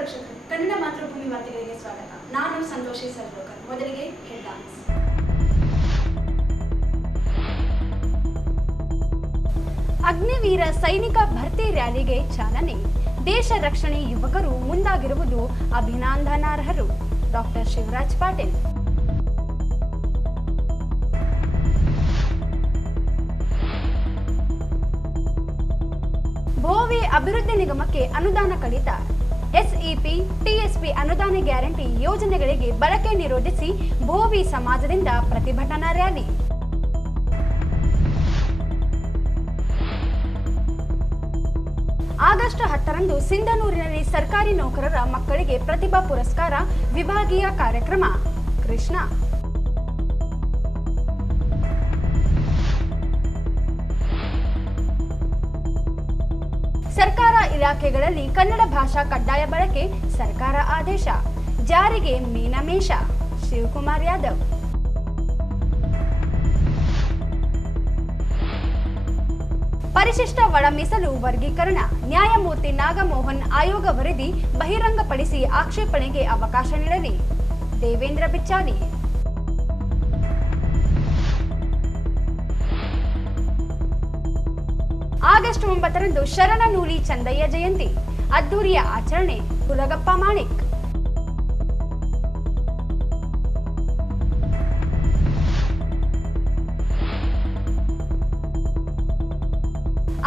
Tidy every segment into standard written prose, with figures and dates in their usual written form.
ನಮಸ್ಕಾರ ವೀಕ್ಷಕರೇ, ಕನ್ನಡ ಮಾತೃಭೂಮಿ ವಾರ್ತೆಗಳಿಗೆ ಸ್ವಾಗತ. ನಾನು ಸಂತೋಷಿ ಸರ್ಲೋಕರ್. ಮೊದಲಿಗೆ ಹೆಡ್ಲೈನ್ಸ್. ಅಗ್ನಿವೀರ ಸೈನಿಕ ಭರ್ತಿ ರ್ಯಾಲಿಗೆ ಚಾಲನೆ. ದೇಶ ರಕ್ಷಣೆ ಯುವಕರು ಮುಂದಾಗಿರುವುದು ಅಭಿನಂದನಾರ್ಹರು. ಡಾಕ್ಟರ್ ಶಿವರಾಜ್ ಪಾಟೀಲ್. ಭೋವಿ ಅಭಿವೃದ್ಧಿ ನಿಗಮಕ್ಕೆ ಅನುದಾನ ಕಡಿತ. ಎಸ್ಇಪಿ, ಟಿಎಸ್ಪಿ ಅನುದಾನ ಗ್ಯಾರಂಟಿ ಯೋಜನೆಗಳಿಗೆ ಬಳಕೆ ನಿರೋಧಿಸಿ ಭೋವಿ ಸಮಾಜದಿಂದ ಪ್ರತಿಭಟನಾ ರ್ಯಾಲಿ. ಆಗಸ್ಟ್ 10ರಂದು ಸಿಂಧನೂರಿನಲ್ಲಿ ಸರ್ಕಾರಿ ನೌಕರರ ಮಕ್ಕಳಿಗೆ ಪ್ರತಿಭಾ ಪುರಸ್ಕಾರ ವಿಭಾಗೀಯ ಕಾರ್ಯಕ್ರಮ. ಕೃಷ್ಣ. ಸರ್ಕಾರ ಇಲಾಖೆಗಳಲ್ಲಿ ಕನ್ನಡ ಭಾಷಾ ಕಡ್ಡಾಯ ಬಳಕೆ ಸರ್ಕಾರ ಆದೇಶ. ಜಾರಿಗೆ ಮೀನಮೇಷ. ಶಿವಕುಮಾರ್ ಯಾದವ್. ಪರಿಶಿಷ್ಟ ಒಳ ಮೀಸಲು ವರ್ಗೀಕರಣ. ನ್ಯಾಯಮೂರ್ತಿ ನಾಗಮೋಹನ್ ಆಯೋಗ ವರದಿ ಬಹಿರಂಗಪಡಿಸಿ ಆಕ್ಷೇಪಣೆಗೆ ಅವಕಾಶ ನೀಡಲಿ. ದೇವೇಂದ್ರ ಬಿಚ್ಚಾಲಿ. ಆಗಸ್ಟ್ 9ರಂದು ಶರಣನೂಲಿ ಚಂದಯ್ಯ ಜಯಂತಿ. ಅದ್ದೂರಿಯ ಆಚರಣೆ. ಹುಲಗಪ್ಪ ಮಾಣಿಕ್.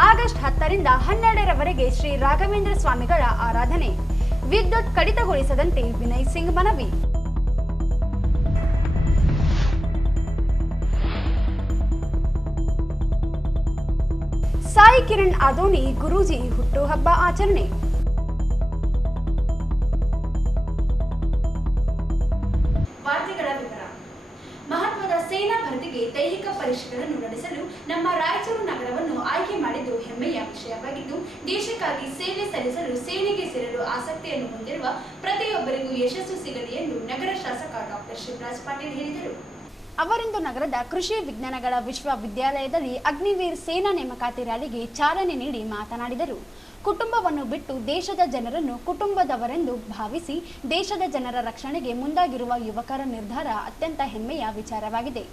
ಆಗಸ್ಟ್ 10ರಿಂದ 12ರವರೆಗೆ ಶ್ರೀ ರಾಘವೇಂದ್ರ ಸ್ವಾಮಿಗಳ ಆರಾಧನೆ. ವಿದ್ಯುತ್ ಕಡಿತಗೊಳಿಸದಂತೆ ವಿನಯ್ ಸಿಂಗ್ ಮನವಿ. ಸಾಯಿ ಕಿರಣ್ ಆದೋನಿ ಗುರೂಜಿ ಹುಟ್ಟುಹಬ್ಬ ಆಚರಣೆ. ವಾರ್ತೆಗಳ ವಿವರ. ಮಹತ್ವದ ಸೇನಾ ಭರ್ತಿಗೆ ದೈಹಿಕ ಪರೀಕ್ಷೆಗಳನ್ನು ನಡೆಸಲು ನಮ್ಮ ರಾಯಚೂರು ನಗರವನ್ನು ಆಯ್ಕೆ ಮಾಡಿದ್ದು ಹೆಮ್ಮೆಯ ವಿಷಯವಾಗಿದ್ದು, ದೇಶಕ್ಕಾಗಿ ಸೇವೆ ಸಲ್ಲಿಸಲು ಸೇನೆಗೆ ಸೇರಲು ಆಸಕ್ತಿಯನ್ನು ಹೊಂದಿರುವ ಪ್ರತಿಯೊಬ್ಬರಿಗೂ ಯಶಸ್ಸು ಸಿಗಲಿ ಎಂದು ನಗರ ಶಾಸಕ ಡಾಕ್ಟರ್ ಶಿವರಾಜ್ ಪಾಟೀಲ್ ಹೇಳಿದರು. ಅವರಿಂದು ನಗರದ ಕೃಷಿ ವಿಜ್ಞಾನಗಳ ವಿಶ್ವವಿದ್ಯಾಲಯದಲ್ಲಿ ಅಗ್ನಿವೀರ್ ಸೇನಾ ನೇಮಕಾತಿ ರ್ಯಾಲಿಗೆ ಚಾಲನೆ ನೀಡಿ ಮಾತನಾಡಿದರು. ಕುಟುಂಬವನ್ನು ಬಿಟ್ಟು ದೇಶದ ಜನರನ್ನು ಕುಟುಂಬದವರೆಂದು ಭಾವಿಸಿ ದೇಶದ ಜನರ ರಕ್ಷಣೆಗೆ ಮುಂದಾಗಿರುವ ಯುವಕರ ನಿರ್ಧಾರ ಅತ್ಯಂತ ಹೆಮ್ಮೆಯ ವಿಚಾರವಾಗಿದೆ.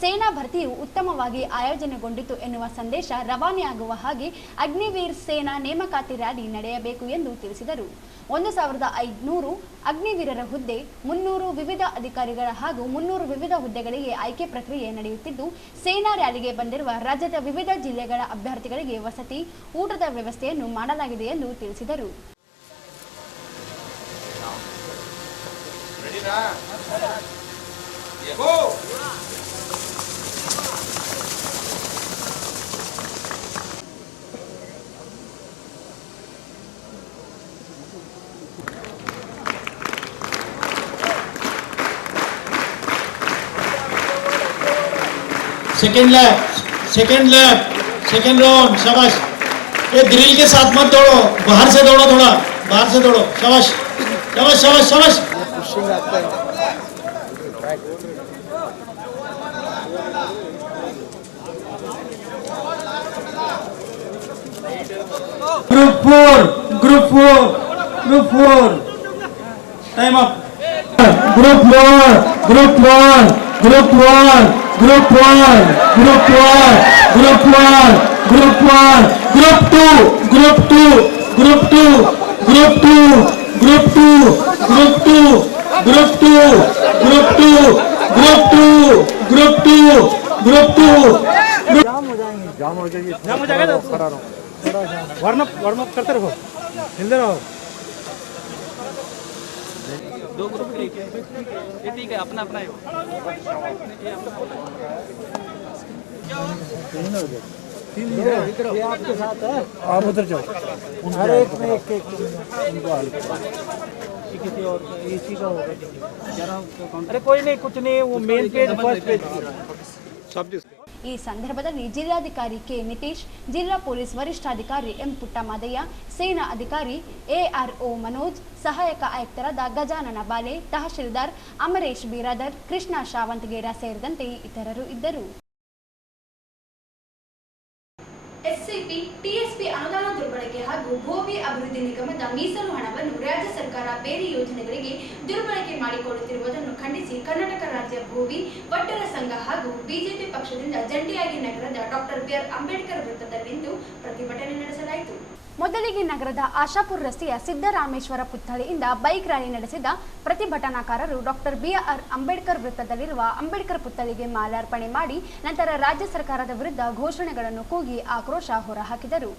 ಸೇನಾ ಭರ್ತಿಯು ಉತ್ತಮವಾಗಿ ಆಯೋಜನೆಗೊಂಡಿತು ಎನ್ನುವ ಸಂದೇಶ ರವಾನೆಯಾಗುವ ಹಾಗೆ ಅಗ್ನಿವೀರ್ ಸೇನಾ ನೇಮಕಾತಿ ರ್ಯಾಲಿ ನಡೆಯಬೇಕು ಎಂದು ತಿಳಿಸಿದರು. 1500 ಅಗ್ನಿವೀರರ ಹುದ್ದೆ, 300 ವಿವಿಧ ಅಧಿಕಾರಿಗಳ ಹಾಗೂ 300 ವಿವಿಧ ಹುದ್ದೆಗಳಿಗೆ ಆಯ್ಕೆ ಪ್ರಕ್ರಿಯೆ ನಡೆಯುತ್ತಿದ್ದು, ಸೇನಾ ರ್ಯಾಲಿಗೆ ಬಂದಿರುವ ರಾಜ್ಯದ ವಿವಿಧ ಜಿಲ್ಲೆಗಳ ಅಭ್ಯರ್ಥಿಗಳಿಗೆ ವಸತಿ, ಊಟದ ವ್ಯವಸ್ಥೆಯನ್ನು ಮಾಡಲಾಗಿದೆ ಎಂದು ತಿಳಿಸಿದರು. सेकेंड लैप, सेकेंड राउंड, शाबाश। ये ड्रिल के साथ मत दौड़ो, बाहर से दौड़ो, थोड़ा बाहर से दौड़ो, शाबाश शाबाश शाबाश शाबाश। Group four time up. Group one group two group जाम हो जाएगी तो खड़ा रहो, वार्म अप करते रहो, हिलते रहो। दो ग्रुप ये ठीक है, अपना अपना ही ये आपके साथ है, आप उधर जाओ। हर एक में एक किसी और इसी का होगा। अरे कोई नहीं, कुछ नहीं, वो मेन पेज फर्स्ट पेज सब। ಈ ಸಂದರ್ಭದಲ್ಲಿ ಜಿಲ್ಲಾಧಿಕಾರಿ ಕೆ ನಿತೀಶ್, ಜಿಲ್ಲಾ ಪೊಲೀಸ್ ವರಿಷ್ಠಾಧಿಕಾರಿ ಎಂ ಪುಟ್ಟಮಾದಯ್ಯ, ಸೇನಾ ಅಧಿಕಾರಿ ಎಆರ್ಒ ಮನೋಜ್, ಸಹಾಯಕ ಆಯುಕ್ತರಾದ ಗಜಾನನ ಬಾಲೆ, ತಹಶೀಲ್ದಾರ್ ಅಮರೇಶ್ ಬಿರಾದರ್, ಕೃಷ್ಣ ಶಾವಂತಗೇರ ಸೇರಿದಂತೆ ಇತರರು ಇದ್ದರು. ಎಸ್ಸಿಪಿ, ಟಿಎಸ್ಪಿ ಅನುದಾನ ದುರ್ಬಳಕೆ ಹಾಗೂ ಭೋವಿ ಅಭಿವೃದ್ಧಿ ನಿಗಮದ ಮೀಸಲು ಹಣವನ್ನು ರಾಜ್ಯ ಸರ್ಕಾರ ಸರ್ಕಾರ ಬೇರೆ ಯೋಜನೆಗಳಿಗೆ ದುರ್ಬಳಕೆ ಮಾಡಿಕೊಳ್ಳುತ್ತಿರುವುದನ್ನು ಖಂಡಿಸಿ ಕರ್ನಾಟಕ ರಾಜ್ಯ ಭೋವಿ ವಡ್ಡರ ಸಂಘ ಹಾಗೂ ಬಿಜೆಪಿ ಪಕ್ಷದಿಂದ ಜಂಟಿಯಾಗಿ ನಗರದ ಡಾಕ್ಟರ್ ಬಿ.ಆರ್. ಅಂಬೇಡ್ಕರ್ ವೃತ್ತದಲ್ಲಿಂದು ಪ್ರತಿಭಟನೆ ನಡೆಸಲಾಯಿತು. ಮೊದಲಿಗೆ ನಗರದ ಆಶಾಪುರ ರಸ್ತೆಯ ಸಿದ್ದರಾಮೇಶ್ವರ ಪುತ್ಥಳಿಯಿಂದ ಬೈಕ್ ರ್ಯಾಲಿ ನಡೆಸಿದ ಪ್ರತಿಭಟನಾಕಾರರು ಡಾಕ್ಟರ್ ಬಿ.ಆರ್. ಅಂಬೇಡ್ಕರ್ ವೃತ್ತದಲ್ಲಿರುವ ಅಂಬೇಡ್ಕರ್ ಪುತ್ಥಳಿಗೆ ಮಾಲಾರ್ಪಣೆ ಮಾಡಿ ನಂತರ ರಾಜ್ಯ ಸರ್ಕಾರದ ವಿರುದ್ಧ ಘೋಷಣೆಗಳನ್ನು ಕೂಗಿ ಆಕ್ರೋಶ ಹೊರಹಾಕಿದರು.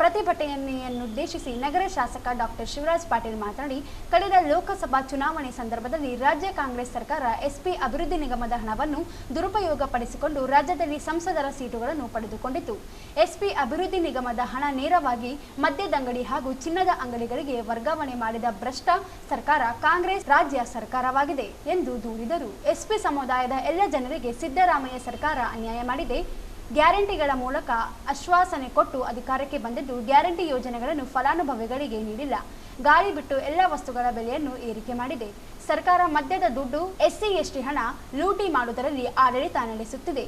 ಪ್ರತಿಭಟನೆಯನ್ನುದ್ದೇಶಿಸಿ ನಗರ ಶಾಸಕ ಡಾಕ್ಟರ್ ಶಿವರಾಜ್ ಪಾಟೀಲ್ ಮಾತನಾಡಿ, ಕಳೆದ ಲೋಕಸಭಾ ಚುನಾವಣೆ ಸಂದರ್ಭದಲ್ಲಿ ರಾಜ್ಯ ಕಾಂಗ್ರೆಸ್ ಸರ್ಕಾರ ಎಸ್ಪಿ ಅಭಿವೃದ್ಧಿ ನಿಗಮದ ಹಣವನ್ನು ದುರುಪಯೋಗಪಡಿಸಿಕೊಂಡು ರಾಜ್ಯದಲ್ಲಿ ಸಂಸದರ ಸೀಟುಗಳನ್ನು ಪಡೆದುಕೊಂಡಿತು. ಎಸ್ಪಿ ಅಭಿವೃದ್ಧಿ ನಿಗಮದ ಹಣ ನೇರವಾಗಿ ಮದ್ಯದಂಗಡಿ ಹಾಗೂ ಚಿನ್ನದ ಅಂಗಡಿಗಳಿಗೆ ವರ್ಗಾವಣೆ ಮಾಡಿದ ಭ್ರಷ್ಟ ಸರ್ಕಾರ ಕಾಂಗ್ರೆಸ್ ರಾಜ್ಯ ಸರ್ಕಾರವಾಗಿದೆ ಎಂದು ದೂರಿದರು. ಎಸ್ಪಿ ಸಮುದಾಯದ ಎಲ್ಲ ಜನರಿಗೆ ಸಿದ್ದರಾಮಯ್ಯ ಸರ್ಕಾರ ಅನ್ಯಾಯ ಮಾಡಿದೆ. ಗ್ಯಾರಂಟಿಗಳ ಮೂಲಕ ಆಶ್ವಾಸನೆ ಕೊಟ್ಟು ಅಧಿಕಾರಕ್ಕೆ ಬಂದಿದ್ದು ಗ್ಯಾರಂಟಿ ಯೋಜನೆಗಳನ್ನು ಫಲಾನುಭವಿಗಳಿಗೆ ನೀಡಿಲ್ಲ. ಗಾಳಿ ಬಿಟ್ಟು ಎಲ್ಲ ವಸ್ತುಗಳ ಬೆಲೆಯನ್ನು ಏರಿಕೆ ಮಾಡಿದೆ. ಸರ್ಕಾರ ಮದ್ಯದ ದುಡ್ಡು, ಎಸ್ಸಿ ಎಸ್ಟಿ ಹಣ ಲೂಟಿ ಮಾಡುವುದರಲ್ಲಿ ಆಡಳಿತ ನಡೆಸುತ್ತಿದೆ.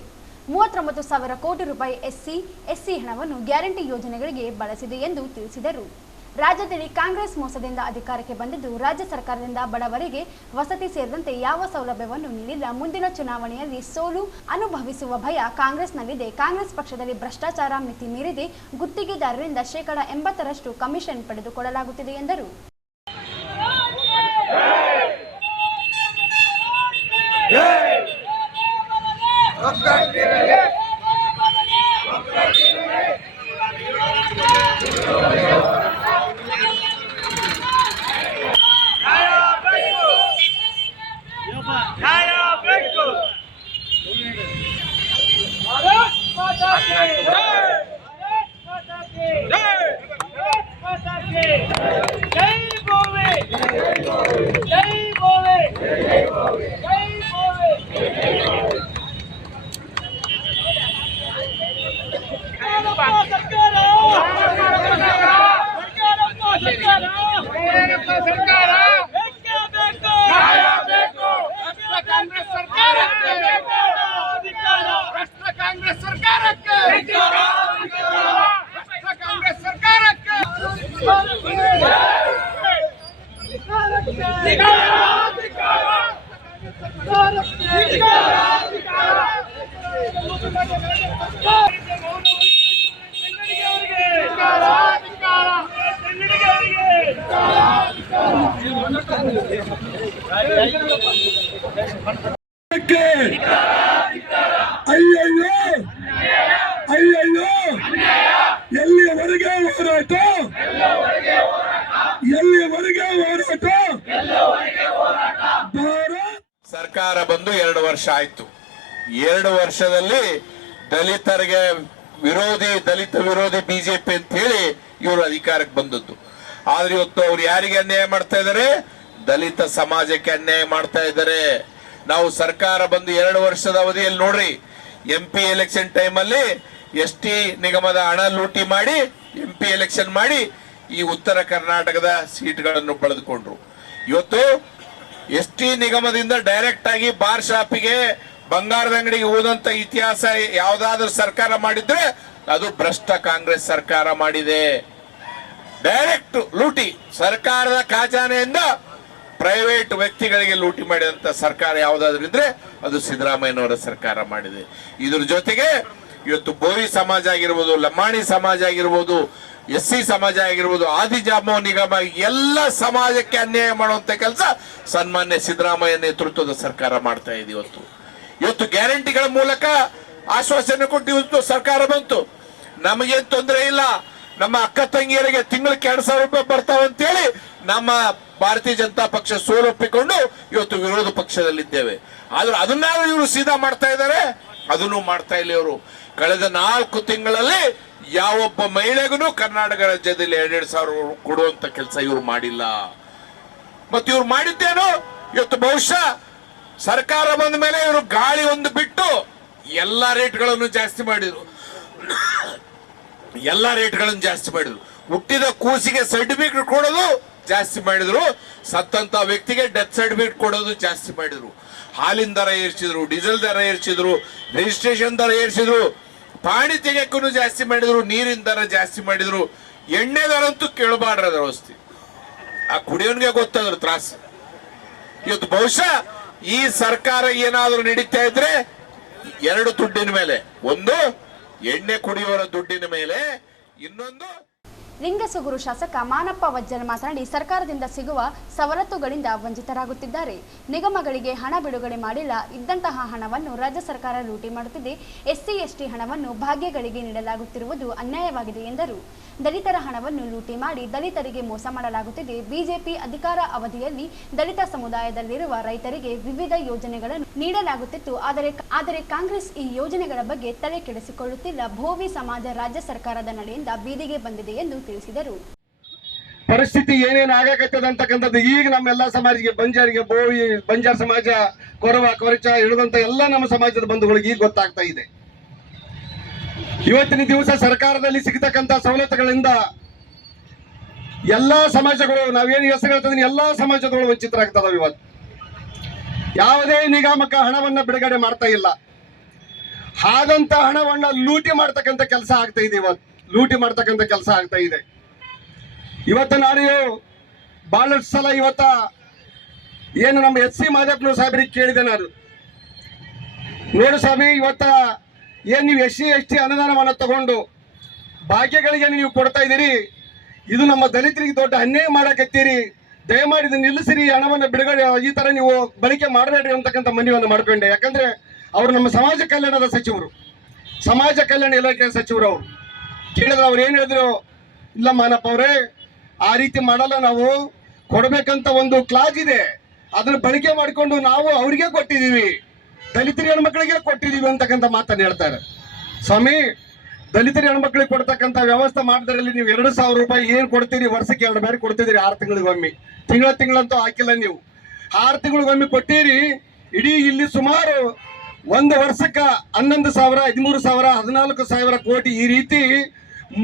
39,000 ಕೋಟಿ ರೂಪಾಯಿ ಎಸ್ಸಿ ಹಣವನ್ನು ಗ್ಯಾರಂಟಿ ಯೋಜನೆಗಳಿಗೆ ಬಳಸಿದೆ ಎಂದು ತಿಳಿಸಿದರು. ರಾಜ್ಯದಲ್ಲಿ ಕಾಂಗ್ರೆಸ್ ಮೋಸದಿಂದ ಅಧಿಕಾರಕ್ಕೆ ಬಂದಿದ್ದು ರಾಜ್ಯ ಸರ್ಕಾರದಿಂದ ಬಡವರಿಗೆ ವಸತಿ ಸೇರಿದಂತೆ ಯಾವ ಸೌಲಭ್ಯವನ್ನು ನೀಡಿಲ್ಲ. ಮುಂದಿನ ಚುನಾವಣೆಯಲ್ಲಿ ಸೋಲು ಅನುಭವಿಸುವ ಭಯ ಕಾಂಗ್ರೆಸ್ನಲ್ಲಿದೆ. ಕಾಂಗ್ರೆಸ್ ಪಕ್ಷದಲ್ಲಿ ಭ್ರಷ್ಟಾಚಾರ ಮಿತಿ ಮೀರಿದೆ. ಗುತ್ತಿಗೆದಾರರಿಂದ 80% ಕಮಿಷನ್ ಪಡೆದುಕೊಳ್ಳಲಾಗುತ್ತಿದೆ ಎಂದರು. ಅಯ್ಯಯ್ಯೋ ಎಲ್ಲಿಯವರೆಗೆ ಹೋರಾಟ, ಎಲ್ಲಿಯವರೆಗೆ ಹೋರಾಟ. ಸರ್ಕಾರ ಬಂದು 2 ವರ್ಷ ಆಯ್ತು. 2 ವರ್ಷದಲ್ಲಿ ದಲಿತರಿಗೆ ದಲಿತ ವಿರೋಧಿ ಬಿಜೆಪಿ ಅಂತ ಹೇಳಿ ಇವರು ಅಧಿಕಾರಕ್ಕೆ ಬಂದದ್ದು. ಆದ್ರೆ ಇವತ್ತು ಅವ್ರು ಯಾರಿಗೆ ಅನ್ಯಾಯ ಮಾಡ್ತಾ ಇದ್ದಾರೆ? ದಲಿತ ಸಮಾಜಕ್ಕೆ ಅನ್ಯಾಯ ಮಾಡ್ತಾ ಇದ್ದಾರೆ. ನಾವು ಸರ್ಕಾರ ಬಂದು 2 ವರ್ಷದ ಅವಧಿಯಲ್ಲಿ ನೋಡ್ರಿ, MP ಎಲೆಕ್ಷನ್ ಟೈಮಲ್ಲಿ ST ನಿಗಮದ ಹಣ ಲೂಟಿ ಮಾಡಿ MP ಎಲೆಕ್ಷನ್ ಮಾಡಿ ಈ ಉತ್ತರ ಕರ್ನಾಟಕದ ಸೀಟ್ಗಳನ್ನು ಪಡೆದುಕೊಂಡ್ರು. ಇವತ್ತು ST ನಿಗಮದಿಂದ ಡೈರೆಕ್ಟ್ ಆಗಿ ಬಾರ್ ಶಾಪಿಗೆ, ಬಂಗಾರದ ಅಂಗಡಿಗೆ ಹೋದಂತ ಇತಿಹಾಸ ಯಾವ್ದಾದ್ರು ಸರ್ಕಾರ ಮಾಡಿದ್ರೆ ಅದು ಭ್ರಷ್ಟ ಕಾಂಗ್ರೆಸ್ ಸರ್ಕಾರ ಮಾಡಿದೆ. ಡೈರೆಕ್ಟ್ ಲೂಟಿ, ಸರ್ಕಾರದ ಖಜಾನೆಯಿಂದ ಪ್ರೈವೇಟ್ ವ್ಯಕ್ತಿಗಳಿಗೆ ಲೂಟಿ ಮಾಡಿದಂತ ಸರ್ಕಾರ ಯಾವ್ದಾದ್ರು ಇದ್ರೆ ಅದು ಸಿದ್ದರಾಮಯ್ಯನವರ ಸರ್ಕಾರ ಮಾಡಿದೆ. ಇದ್ರ ಜೊತೆಗೆ ಇವತ್ತು ಬೋವಿ ಸಮಾಜ ಆಗಿರ್ಬೋದು, ಲಂಬಾಣಿ ಸಮಾಜ ಆಗಿರ್ಬೋದು, SC ಸಮಾಜ ಆಗಿರ್ಬೋದು, ಆದಿಜಾಂಬವ ನಿಗಮ, ಎಲ್ಲ ಸಮಾಜಕ್ಕೆ ಅನ್ಯಾಯ ಮಾಡುವಂತ ಕೆಲಸ ಸನ್ಮಾನ್ಯ ಸಿದ್ದರಾಮಯ್ಯ ನೇತೃತ್ವದ ಸರ್ಕಾರ ಮಾಡ್ತಾ ಇದೆ. ಇವತ್ತು ಗ್ಯಾರಂಟಿಗಳ ಮೂಲಕ ಆಶ್ವಾಸನೆ ಕೊಟ್ಟು ಇವತ್ತು ಸರ್ಕಾರ ಬಂತು. ನಮಗೇನ್ ತೊಂದರೆ ಇಲ್ಲ, ನಮ್ಮ ಅಕ್ಕ ತಂಗಿಯರಿಗೆ ತಿಂಗಳಿಗೆ 2,000 ರೂಪಾಯಿ ಬರ್ತಾವಂತೇಳಿ ನಮ್ಮ ಭಾರತೀಯ ಜನತಾ ಪಕ್ಷ ಸೋಲೊಪ್ಪಿಕೊಂಡು ಇವತ್ತು ವಿರೋಧ ಪಕ್ಷದಲ್ಲಿದ್ದೇವೆ. ಆದ್ರೆ ಅದನ್ನ ಇವರು ಸೀದಾ ಮಾಡ್ತಾ ಇದ್ದಾರೆ, ಅದನ್ನು ಮಾಡ್ತಾ ಇಲ್ಲ. ಇವರು ಕಳೆದ 4 ತಿಂಗಳಲ್ಲಿ ಯಾವೊಬ್ಬ ಮಹಿಳೆಗೂ ಕರ್ನಾಟಕ ರಾಜ್ಯದಲ್ಲಿ 2,000 ಕೊಡುವಂತ ಕೆಲಸ ಇವರು ಮಾಡಿಲ್ಲ. ಮತ್ತೆ ಇವ್ರು ಮಾಡಿದ್ದೇನು? ಇವತ್ತು ಬಹುಶಃ ಸರ್ಕಾರ ಬಂದ ಮೇಲೆ ಇವರು ಗಾಳಿ ಒಂದು ಬಿಟ್ಟು ಎಲ್ಲಾ ರೇಟ್ಗಳನ್ನು ಜಾಸ್ತಿ ಮಾಡಿದ್ರು. ಹುಟ್ಟಿದ ಕೂಸಿಗೆ ಸರ್ಟಿಫಿಕೇಟ್ ಕೊಡೋದು ಜಾಸ್ತಿ ಮಾಡಿದ್ರು, ಸತ್ತಂತ ವ್ಯಕ್ತಿಗೆ ಡೆತ್ ಸರ್ಟಿಫಿಕೇಟ್ ಕೊಡೋದು ಜಾಸ್ತಿ ಮಾಡಿದ್ರು. ಹಾಲಿನ ದರ ಏರಿಸಿದ್ರು, ಡೀಸೆಲ್ ದರ ಏರಿಸಿದ್ರು, ರಿಜಿಸ್ಟ್ರೇಷನ್ ದರ ಏರಿಸಿದ್ರು, ಪಾಣಿ ತೆಗೆಕ್ಕೂ ಜಾಸ್ತಿ ಮಾಡಿದ್ರು, ನೀರಿನ ದರ ಜಾಸ್ತಿ ಮಾಡಿದ್ರು, ಎಣ್ಣೆ ದರ ಅಂತೂ ಕೇಳಬಾರ್ದು ಅವಸ್ಥೆ. ಆ ಕುಡಿಯೋನ್ಗೆ ಗೊತ್ತಾದ್ರು ತ್ರಾಸ. ಇವತ್ತು ಬಹುಶಃ ಈ ಸರ್ಕಾರ ಏನಾದರೂ ನಡೀತಾ ಇದ್ರೆ ಎರಡು ದುಡ್ಡಿನ ಮೇಲೆ, ಒಂದು ಎಣ್ಣೆ ಕುಡಿಯೋರ ದುಡ್ಡಿನ ಮೇಲೆ, ಇನ್ನೊಂದು ಲಿಂಗಸೂಗೂರು ಶಾಸಕ ಮಾನಪ್ಪ ವಜ್ಜಲ್ ಮಾತನಾಡಿ, ಸರ್ಕಾರದಿಂದ ಸಿಗುವ ಸವಲತ್ತುಗಳಿಂದ ವಂಚಿತರಾಗುತ್ತಿದ್ದಾರೆ. ನಿಗಮಗಳಿಗೆ ಹಣ ಬಿಡುಗಡೆ ಮಾಡಿಲ್ಲ. ಇದ್ದಂತಹ ಹಣವನ್ನು ರಾಜ್ಯ ಸರ್ಕಾರ ಲೂಟಿ ಮಾಡುತ್ತಿದೆ. ಎಸ್ಸಿ ಎಸ್ಟಿ ಹಣವನ್ನು ಭಾಗ್ಯಗಳಿಗೆ ನೀಡಲಾಗುತ್ತಿರುವುದು ಅನ್ಯಾಯವಾಗಿದೆ ಎಂದರು. ದಲಿತರ ಹಣವನ್ನು ಲೂಟಿ ಮಾಡಿ ದಲಿತರಿಗೆ ಮೋಸ ಮಾಡಲಾಗುತ್ತಿದೆ. ಬಿಜೆಪಿ ಅಧಿಕಾರ ಅವಧಿಯಲ್ಲಿ ದಲಿತ ಸಮುದಾಯದಲ್ಲಿರುವ ರೈತರಿಗೆ ವಿವಿಧ ಯೋಜನೆಗಳನ್ನು ನೀಡಲಾಗುತ್ತಿತ್ತು. ಆದರೆ ಕಾಂಗ್ರೆಸ್ ಈ ಯೋಜನೆಗಳ ಬಗ್ಗೆ ತಲೆ ಕೆಡಿಸಿಕೊಳ್ಳುತ್ತಿಲ್ಲ. ಭೋವಿ ಸಮಾಜ ರಾಜ್ಯ ಸರ್ಕಾರದ ನಡೆಯಿಂದ ಬೀದಿಗೆ ಬಂದಿದೆ ಎಂದು ತಿಳಿಸಿದರು. ಪರಿಸ್ಥಿತಿ ಏನೇನು ಆಗಕತ್ತದ ಅಂತಕ್ಕಂಥದ್ದು ಈಗ ನಮ್ಮೆಲ್ಲ ಸಮಾಜಕ್ಕೆ, ಬಂಜಾರಿಗೆ, ಬೋವಿ, ಬಂಜಾರ ಸಮಾಜ, ಕೊರವ, ಕೊರಚ ಹಿಡಿದಂತ ಎಲ್ಲ ನಮ್ಮ ಸಮಾಜದ ಬಂಧುಗಳಿಗೆ ಈಗ ಗೊತ್ತಾಗ್ತಾ ಇದೆ. ಇವತ್ತಿನ ದಿವಸ ಸರ್ಕಾರದಲ್ಲಿ ಸಿಗತಕ್ಕಂತ ಸವಲತ್ತುಗಳಿಂದ ಎಲ್ಲಾ ಸಮಾಜಗಳು, ನಾವೇನು ಹೆಸರು ಹೇಳ್ತಿದ್ದೀನಿ, ಎಲ್ಲಾ ಸಮಾಜಗಳು ವಂಚಿತರಾಗ್ತದವು. ಇವತ್ತು ಯಾವುದೇ ನಿಗಮಕ್ಕೆ ಹಣವನ್ನ ಬಿಡುಗಡೆ ಮಾಡ್ತಾ ಇಲ್ಲ. ಹಾಗಂತ ಹಣವನ್ನ ಲೂಟಿ ಮಾಡ್ತಕ್ಕಂಥ ಕೆಲಸ ಆಗ್ತಾ ಇದೆ. ಇವತ್ತು ಲೂಟಿ ಮಾಡ್ತಕ್ಕಂಥ ಕೆಲಸ ಆಗ್ತಾ ಇದೆ. ಇವತ್ತು ನಾನು ಬಹಳಷ್ಟು ಸಲ ಏನು ನಮ್ಮ ಎಸ್.ಸಿ. ಮಾದಪ್ಪನವ್ರು ಸಾಹೇಬ್ರಿಗೆ ಕೇಳಿದೆ ನಾನು, ನೋಡು ಸ್ವಾಮಿ, ಇವತ್ತ ಏನು ನೀವು ಎಸ್.ಸಿ. ಎಸ್.ಟಿ. ಅನುದಾನವನ್ನು ತಗೊಂಡು ಭಾಗ್ಯಗಳಿಗೆ ನೀವು ಕೊಡ್ತಾ ಇದ್ದೀರಿ, ಇದು ನಮ್ಮ ದಲಿತರಿಗೆ ದೊಡ್ಡ ಅನ್ಯಾಯ ಮಾಡಕತ್ತೀರಿ, ದಯಮಾಡಿ ಇದನ್ನು ನಿಲ್ಲಿಸಿರಿ, ಹಣವನ್ನು ಬಿಡುಗಡೆ ಈ ತರ ನೀವು ಬಳಕೆ ಮಾಡಬೇಡ್ರಿ ಅಂತಕ್ಕಂಥ ಮನವಿಯನ್ನು ಮಾಡ್ಕೊಂಡೆ. ಯಾಕಂದ್ರೆ ಅವರು ನಮ್ಮ ಸಮಾಜ ಕಲ್ಯಾಣದ ಸಚಿವರು, ಸಮಾಜ ಕಲ್ಯಾಣ ಇಲಾಖೆ ಸಚಿವರು. ಅವರು ಕೇಳಿದ್ರೆ ಅವ್ರು ಏನು ಹೇಳಿದ್ರು, ಇಲ್ಲ ಮಾನಪ್ಪ ಅವರೇ, ಆ ರೀತಿ ಮಾಡಲ್ಲ, ನಾವು ಕೊಡಬೇಕಂತ ಒಂದು ಕ್ಲಾಸ್ ಇದೆ, ಅದನ್ನು ಬಳಕೆ ಮಾಡಿಕೊಂಡು ನಾವು ಅವ್ರಿಗೆ ಕೊಟ್ಟಿದ್ದೀವಿ, ದಲಿತರ ಹೆಣ್ಮಕ್ಳಿಗೆ ಕೊಟ್ಟಿದ್ದೀವಿ ಅಂತಕ್ಕಂಥ ಮಾತನ್ನು ಹೇಳ್ತಾರೆ. ಸ್ವಾಮಿ, ದಲಿತರ ಹೆಣ್ಮಕ್ಳಿಗೆ ಕೊಡ್ತಕ್ಕಂಥ ವ್ಯವಸ್ಥೆ ಮಾಡಿದ್ರಲ್ಲಿ ನೀವು 2,000 ರೂಪಾಯಿ ಏನು ಕೊಡ್ತೀರಿ, ವರ್ಷಕ್ಕೆ 2 ಬಾರಿ ಕೊಡ್ತಿದ್ದೀರಿ, 6 ತಿಂಗಳಿಗೊಮ್ಮೆ. ತಿಂಗಳಂತೂ ಹಾಕಿಲ್ಲ ನೀವು, 6 ತಿಂಗಳಿಗೊಮ್ಮೆ ಕೊಟ್ಟಿರಿ. ಇಡೀ ಇಲ್ಲಿ ಸುಮಾರು ಒಂದು ವರ್ಷಕ್ಕೆ 11,000, 13,000, 14,000 ಕೋಟಿ, ಈ ರೀತಿ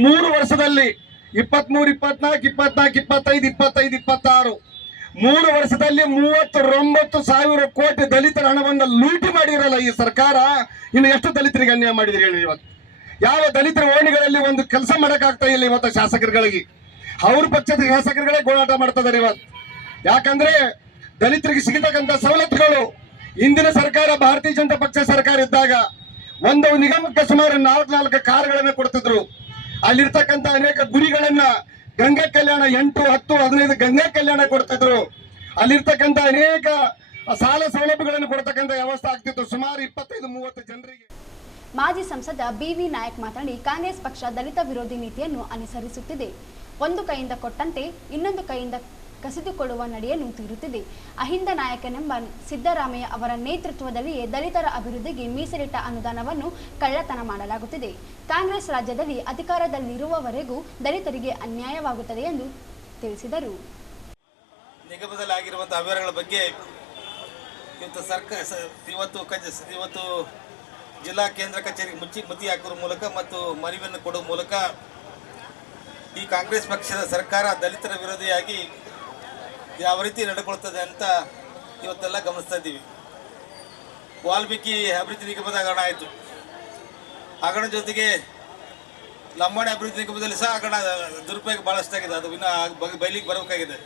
3 ವರ್ಷದಲ್ಲಿ 23, 24, 25, 25, 26 3 ವರ್ಷದಲ್ಲಿ 39,000 ಕೋಟಿ ದಲಿತರ ಹಣವನ್ನು ಲೂಟಿ ಮಾಡಿರಲ್ಲ ಈ ಸರ್ಕಾರ. ಇನ್ನು ಎಷ್ಟು ದಲಿತರಿಗೆ ಅನ್ಯಾಯ ಮಾಡಿದ್ರಿ ಹೇಳಿ? ಇವತ್ತು ಯಾವ ದಲಿತರ ಓಣಿಗಳಲ್ಲಿ ಒಂದು ಕೆಲಸ ಮಾಡಕ್ಕಾಗ್ತಾ ಇಲ್ಲ ಇವತ್ತು ಶಾಸಕರುಗಳಿಗೆ. ಅವ್ರ ಪಕ್ಷದ ಶಾಸಕರುಗಳೇ ಗೋಳಾಟ ಮಾಡ್ತಾ ಇದಾರೆ ಇವತ್ತು. ಯಾಕಂದ್ರೆ ದಲಿತರಿಗೆ ಸಿಗತಕ್ಕಂಥ ಸವಲತ್ತುಗಳು, ಇಂದಿನ ಸರ್ಕಾರ, ಭಾರತೀಯ ಜನತಾ ಪಕ್ಷ ಸರ್ಕಾರ ಇದ್ದಾಗ ಒಂದು ನಿಗಮಕ್ಕೆ ಸುಮಾರು 4 ಕಾರುಗಳನ್ನ ಕೊಡ್ತಿದ್ರು. ಅಲ್ಲಿರ್ತಕ್ಕಂಥ ಅನೇಕ ಗುರಿಗಳನ್ನ, ಗಂಗಾ ಕಲ್ಯಾಣ 8, 10, 15 ಗಂಗಾ ಕಲ್ಯಾಣ ಕೊಡ್ತಿದ್ರು. ಅಲ್ಲಿರ್ತಕ್ಕಂಥ ಅನೇಕ ಸಾಲ ಸೌಲಭ್ಯಗಳನ್ನು ಕೊಡ್ತಕ್ಕಂಥ ವ್ಯವಸ್ಥೆ ಆಗ್ತಿತ್ತು ಸುಮಾರು 25-30 ಜನರಿಗೆ. ಮಾಜಿ ಸಂಸದ ಬಿ.ವಿ. ನಾಯಕ್ ಮಾತನಾಡಿ, ಕಾಂಗ್ರೆಸ್ ಪಕ್ಷ ದಲಿತ ವಿರೋಧಿ ನೀತಿಯನ್ನು ಅನುಸರಿಸುತ್ತಿದೆ. ಒಂದು ಕೈಯಿಂದ ಕೊಟ್ಟಂತೆ ಇನ್ನೊಂದು ಕೈಯಿಂದ ಕಸಿದುಕೊಳ್ಳುವ ನಡೆಯನ್ನು ತೀರುತ್ತಿದೆ. ಅಹಿಂದ ನಾಯಕನೆಂಬ ಸಿದ್ದರಾಮಯ್ಯ ಅವರ ನೇತೃತ್ವದಲ್ಲಿಯೇ ದಲಿತರ ಅಭಿವೃದ್ಧಿಗೆ ಮೀಸಲಿಟ್ಟ ಅನುದಾನವನ್ನು ಕಳ್ಳತನ ಮಾಡಲಾಗುತ್ತಿದೆ. ಕಾಂಗ್ರೆಸ್ ರಾಜ್ಯದಲ್ಲಿ ಅಧಿಕಾರದಲ್ಲಿರುವವರೆಗೂ ದಲಿತರಿಗೆ ಅನ್ಯಾಯವಾಗುತ್ತದೆ ಎಂದು ತಿಳಿಸಿದರು. ನಿಗಮದಲ್ಲಿ ಆಗಿರುವಂತಹ ಅವ್ಯವಹಾರಗಳ ಬಗ್ಗೆ ಇವತ್ತು ಜಿಲ್ಲಾ ಕೇಂದ್ರ ಕಚೇರಿಗೆ ಮುತ್ತಿ ಹಾಕುವ ಮೂಲಕ ಮತ್ತು ಮನವಿಯನ್ನು ಕೊಡುವ ಮೂಲಕ ಈ ಕಾಂಗ್ರೆಸ್ ಪಕ್ಷದ ಸರ್ಕಾರ ದಲಿತರ ವಿರೋಧಿಯಾಗಿ ಯಾವ ರೀತಿ ನಡ್ಕೊಳ್ತದೆ ಅಂತ ಇವತ್ತೆಲ್ಲ ಗಮನಿಸ್ತಾ ಇದ್ದೀವಿ. ವಾಲ್ಮೀಕಿ ಅಭಿವೃದ್ಧಿ ನಿಗಮದ ಹಗರಣ ಆಯಿತು. ಹಗರಣ ಜೊತೆಗೆ ಲಂಬಾಣಿ ಅಭಿವೃದ್ಧಿ ನಿಗಮದಲ್ಲಿ ಸಹ ಹಗರಣ ದುರುಪಯೋಗ ಭಾಳಷ್ಟಾಗಿದೆ. ಅದು ಇನ್ನೂ ಬಯಲಿಗೆ ಬರಬೇಕಾಗಿದೆ.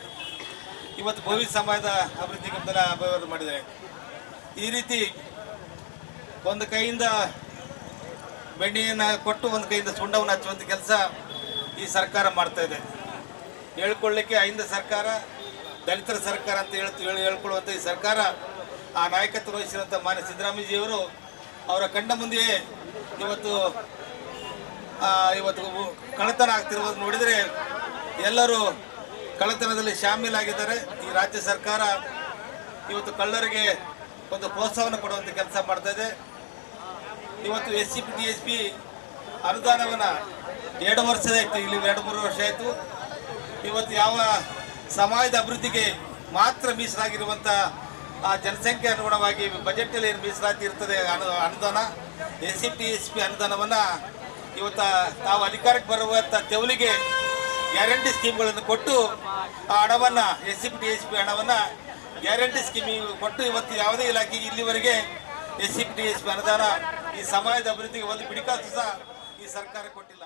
ಇವತ್ತು ಭೋವಿ ಸಮಾಜದ ಅಭಿವೃದ್ಧಿ ನಿಗಮದಲ್ಲಿ ಅವ್ಯವಹಾರ ಮಾಡಿದ್ದಾರೆ. ಈ ರೀತಿ ಒಂದು ಕೈಯಿಂದ ಬೆಣ್ಣೆಯನ್ನು ಕೊಟ್ಟು ಒಂದು ಕೈಯಿಂದ ಸುಣ್ಣವನ್ನು ಹಚ್ಚುವಂಥ ಕೆಲಸ ಈ ಸರ್ಕಾರ ಮಾಡ್ತಾ ಇದೆ. ಹೇಳ್ಕೊಳ್ಳಿಕ್ಕೆ ಅಹಿಂದ ಸರ್ಕಾರ, ದಲಿತರ ಸರ್ಕಾರ ಅಂತ ಹೇಳ್ಕೊಳ್ಳುವಂಥ ಈ ಸರ್ಕಾರ, ಆ ನಾಯಕತ್ವ ವಹಿಸಿರುವಂಥ ಮಾನ್ಯ ಸಿದ್ದರಾಮಯ್ಯಜಿಯವರು ಅವರ ಕಂಡ ಮುಂದೆಯೇ ಇವತ್ತು ಕಳ್ಳತನ ಆಗ್ತಿರೋದು ನೋಡಿದರೆ ಎಲ್ಲರೂ ಕಳ್ಳತನದಲ್ಲಿ ಶಾಮೀಲಾಗಿದ್ದಾರೆ. ಈ ರಾಜ್ಯ ಸರ್ಕಾರ ಇವತ್ತು ಕಳ್ಳರಿಗೆ ಒಂದು ಪ್ರೋತ್ಸಾಹವನ್ನು ಕೊಡುವಂಥ ಕೆಲಸ ಮಾಡ್ತಾ ಇದೆ. ಇವತ್ತು SCP TSP ಅನುದಾನವನ್ನು 2 ವರ್ಷದ ಆಯಿತು, ಇಲ್ಲಿ 2-3 ವರ್ಷ ಆಯಿತು. ಇವತ್ತು ಯಾವ ಸಮಾಜದ ಅಭಿವೃದ್ಧಿಗೆ ಮಾತ್ರ ಮೀಸಲಾಗಿರುವಂಥ ಆ ಜನಸಂಖ್ಯೆ ಅನುಗುಣವಾಗಿ ಬಜೆಟ್ನಲ್ಲಿ ಏನು ಮೀಸಲಾತಿ ಇರ್ತದೆ ಅನುದಾನ, SCP TSP ಅನುದಾನವನ್ನು ಇವತ್ತು ತಾವು ಅಧಿಕಾರಕ್ಕೆ ಬರುವಂಥ ತೆವಲಿಗೆ ಗ್ಯಾರಂಟಿ ಸ್ಕೀಮ್ಗಳನ್ನು ಕೊಟ್ಟು ಆ ಹಣವನ್ನು SCP TSP ಹಣವನ್ನು ಗ್ಯಾರಂಟಿ ಸ್ಕೀಮಿಗೆ ಕೊಟ್ಟು ಇವತ್ತು ಯಾವುದೇ ಇಲಾಖೆಗೆ ಇಲ್ಲಿವರೆಗೆ SCP TSP ಅನುದಾನ ಈ ಸಮಾಜದ ಅಭಿವೃದ್ಧಿಗೆ ಒಂದು ಬಿಡಿಕಾಸು ಸಹ ಈ ಸರ್ಕಾರ ಕೊಟ್ಟಿಲ್ಲ.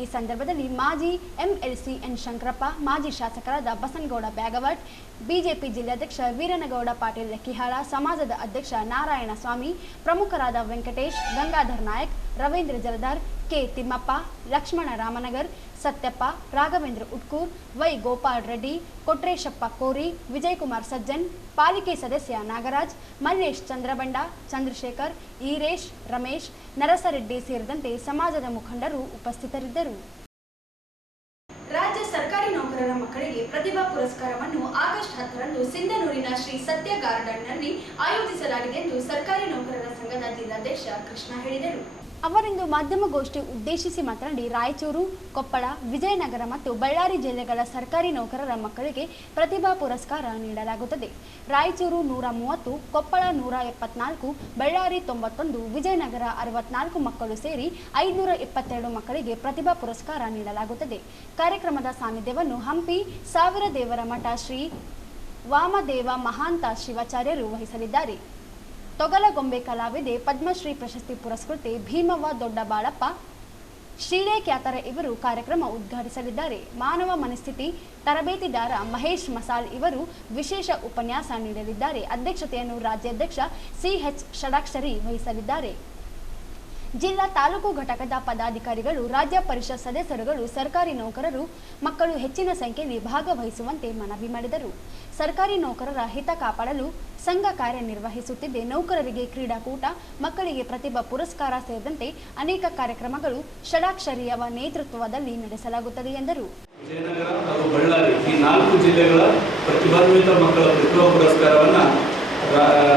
ಈ ಸಂದರ್ಭದಲ್ಲಿ ಮಾಜಿ ಎಂಎಲ್ಸಿ ಎನ್ ಶಂಕರಪ್ಪ, ಮಾಜಿ ಶಾಸಕರಾದ ಬಸನಗೌಡ ಬ್ಯಾಗವಟ್, ಬಿಜೆಪಿ ಜಿಲ್ಲಾಧ್ಯಕ್ಷ ವೀರನಗೌಡ ಪಾಟೀಲ್ ಲೆಕ್ಕಿಹಾಳ, ಸಮಾಜದ ಅಧ್ಯಕ್ಷ ನಾರಾಯಣ ಸ್ವಾಮಿ, ಪ್ರಮುಖರಾದ ವೆಂಕಟೇಶ್, ಗಂಗಾಧರ್ ನಾಯಕ್, ರವೀಂದ್ರ ಜಲಧಾರ್, ಕೆ ತಿಮ್ಮಪ್ಪ, ಲಕ್ಷ್ಮಣ ರಾಮನಗರ್, ಸತ್ಯಪ್ಪ, ರಾಘವೇಂದ್ರ ಉಟ್ಕೂರ್, ವೈ ಗೋಪಾಲ್ ರೆಡ್ಡಿ, ಕೊಟ್ರೇಶಪ್ಪ ಕೋರಿ, ವಿಜಯಕುಮಾರ್ ಸಜ್ಜನ್, ಪಾಲಿಕೆ ಸದಸ್ಯ ನಾಗರಾಜ್, ಮಲ್ಲೇಶ್ ಚಂದ್ರಬಂಡ, ಚಂದ್ರಶೇಖರ್, ಈರೇಶ್, ರಮೇಶ್, ನರಸರೆಡ್ಡಿ ಸೇರಿದಂತೆ ಸಮಾಜದ ಮುಖಂಡರು ಉಪಸ್ಥಿತರಿದ್ದರು. ರಾಜ್ಯ ಸರ್ಕಾರಿ ನೌಕರರ ಮಕ್ಕಳಿಗೆ ಪ್ರತಿಭಾ ಪುರಸ್ಕಾರವನ್ನು ಆಗಸ್ಟ್ 10ರಂದು ಸಿಂಧನೂರಿನ ಶ್ರೀ ಸತ್ಯ ಗಾರ್ಡನ್ನಲ್ಲಿ ಆಯೋಜಿಸಲಾಗಿದೆ ಎಂದು ಸರ್ಕಾರಿ ನೌಕರರ ಸಂಘದ ಜಿಲ್ಲಾಧ್ಯಕ್ಷ ಕೃಷ್ಣ ಹೇಳಿದರು. ಅವರಿಂದು ಮಾಧ್ಯಮಗೋಷ್ಠಿ ಉದ್ದೇಶಿಸಿ ಮಾತನಾಡಿ, ರಾಯಚೂರು, ಕೊಪ್ಪಳ, ವಿಜಯನಗರ ಮತ್ತು ಬಳ್ಳಾರಿ ಜಿಲ್ಲೆಗಳ ಸರ್ಕಾರಿ ನೌಕರರ ಮಕ್ಕಳಿಗೆ ಪ್ರತಿಭಾ ಪುರಸ್ಕಾರ ನೀಡಲಾಗುತ್ತದೆ. ರಾಯಚೂರು 130, ಕೊಪ್ಪಳ 174, ಬಳ್ಳಾರಿ 91, ವಿಜಯನಗರ 64 ಮಕ್ಕಳು ಸೇರಿ 522 ಮಕ್ಕಳಿಗೆ ಪ್ರತಿಭಾ ಪುರಸ್ಕಾರ ನೀಡಲಾಗುತ್ತದೆ. ಕಾರ್ಯಕ್ರಮದ ಸಾನ್ನಿಧ್ಯವನ್ನು ಹಂಪಿ ಸಾವಿರ ದೇವರ ಮಠ ಶ್ರೀ ವಾಮದೇವ ಮಹಾಂತ ಶಿವಾಚಾರ್ಯರು ವಹಿಸಲಿದ್ದಾರೆ. ತೊಗಲಗೊಂಬೆ ಕಲಾವಿದೆ ಪದ್ಮಶ್ರೀ ಪ್ರಶಸ್ತಿ ಪುರಸ್ಕೃತೆ ಭೀಮವ್ವ ದೊಡ್ಡ ಬಾಳಪ್ಪ ಶ್ರೀಳೆ ಕ್ಯಾತರ ಇವರು ಕಾರ್ಯಕ್ರಮ ಉದ್ಘಾಟಿಸಲಿದ್ದಾರೆ. ಮಾನವ ಮನಸ್ಥಿತಿ ತರಬೇತಿದಾರ ಮಹೇಶ್ ಮಸಾಲ್ ಇವರು ವಿಶೇಷ ಉಪನ್ಯಾಸ ನೀಡಲಿದ್ದಾರೆ. ಅಧ್ಯಕ್ಷತೆಯನ್ನು ರಾಜ್ಯಾಧ್ಯಕ್ಷ ಸಿಎಚ್ ಷಡಾಕ್ಷರಿ ವಹಿಸಲಿದ್ದಾರೆ. ಜಿಲ್ಲಾ ತಾಲೂಕು ಘಟಕದ ಪದಾಧಿಕಾರಿಗಳು, ರಾಜ್ಯ ಪರಿಷತ್ ಸದಸ್ಯರುಗಳು, ಸರ್ಕಾರಿ ನೌಕರರು ಮಕ್ಕಳು ಹೆಚ್ಚಿನ ಸಂಖ್ಯೆಯಲ್ಲಿ ಭಾಗವಹಿಸುವಂತೆ ಮನವಿ ಮಾಡಿದರು. ಸರ್ಕಾರಿ ನೌಕರರ ಹಿತ ಕಾಪಾಡಲು ಸಂಘ ಕಾರ್ಯನಿರ್ವಹಿಸುತ್ತಿದೆ. ನೌಕರರಿಗೆ ಕ್ರೀಡಾಕೂಟ, ಮಕ್ಕಳಿಗೆ ಪ್ರತಿಭಾ ಪುರಸ್ಕಾರ ಸೇರಿದಂತೆ ಅನೇಕ ಕಾರ್ಯಕ್ರಮಗಳು ಷಡಾಕ್ಷರಿಯವ ನೇತೃತ್ವದಲ್ಲಿ ನಡೆಸಲಾಗುತ್ತದೆ ಎಂದರು. ವಿಜಯನಗರ ಹಾಗೂ ಬಳ್ಳಾರಿ ಈ 4 ಜಿಲ್ಲೆಗಳ ಪ್ರತಿಭಾನ್ವಿತ ಮಕ್ಕಳ ಪ್ರತಿಭಾ ಪುರಸ್ಕಾರವನ್ನು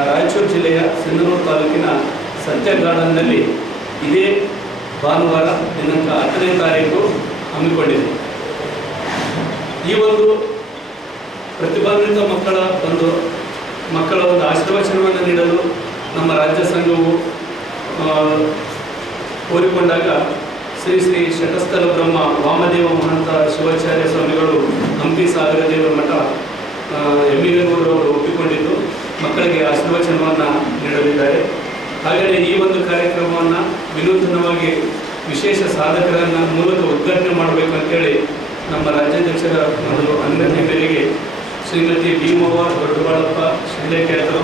ರಾಯಚೂರು ಜಿಲ್ಲೆಯ ಸಿಂಧನೂರು ತಾಲೂಕಿನ ಸತ್ಯ ಗಾರ್ಡನ್ನಲ್ಲಿ ಇದೇ ಭಾನುವಾರ ದಿನಾಂಕ 10ನೇ ತಾರೀಕು ಹಮ್ಮಿಕೊಂಡಿದೆ. ಈ ಒಂದು ಪ್ರತಿಭಾನ್ವಿತ ಮಕ್ಕಳ ಒಂದು ಆಶೀರ್ವಚನವನ್ನು ನೀಡಲು ನಮ್ಮ ರಾಜ್ಯ ಸಂಘವು ಕೋರಿಕೊಂಡಾಗ ಶ್ರೀ ಶ್ರೀ ಶಟಸ್ಥಲ ಬ್ರಹ್ಮ ವಾಮದೇವ ಮಹಂತ ಶಿವಾಚಾರ್ಯ ಸ್ವಾಮಿಗಳು ಹಂಪಿ ಸಾವಿರ ದೇವರ ಮಠ ಎಮ್ಮಿಗನೂರವರು ಒಪ್ಪಿಕೊಂಡಿದ್ದು ಮಕ್ಕಳಿಗೆ ಆಶೀರ್ವಚನವನ್ನು ನೀಡಲಿದ್ದಾರೆ. ಹಾಗೆಯೇ ಈ ಒಂದು ಕಾರ್ಯಕ್ರಮವನ್ನು ವಿನೂತನವಾಗಿ ವಿಶೇಷ ಸಾಧಕರನ್ನು ಮೂಲಕ ಉದ್ಘಾಟನೆ ಮಾಡಬೇಕಂತೇಳಿ ನಮ್ಮ ರಾಜ್ಯಾಧ್ಯಕ್ಷರ ಒಂದು ಅನುಮತಿ ಮೇರೆಗೆ ಶ್ರೀಮತಿ ಭೀಮವ್ವ ದೊಡ್ಡಬಾಳಪ್ಪ ಶ್ರೀಲೇಖರು,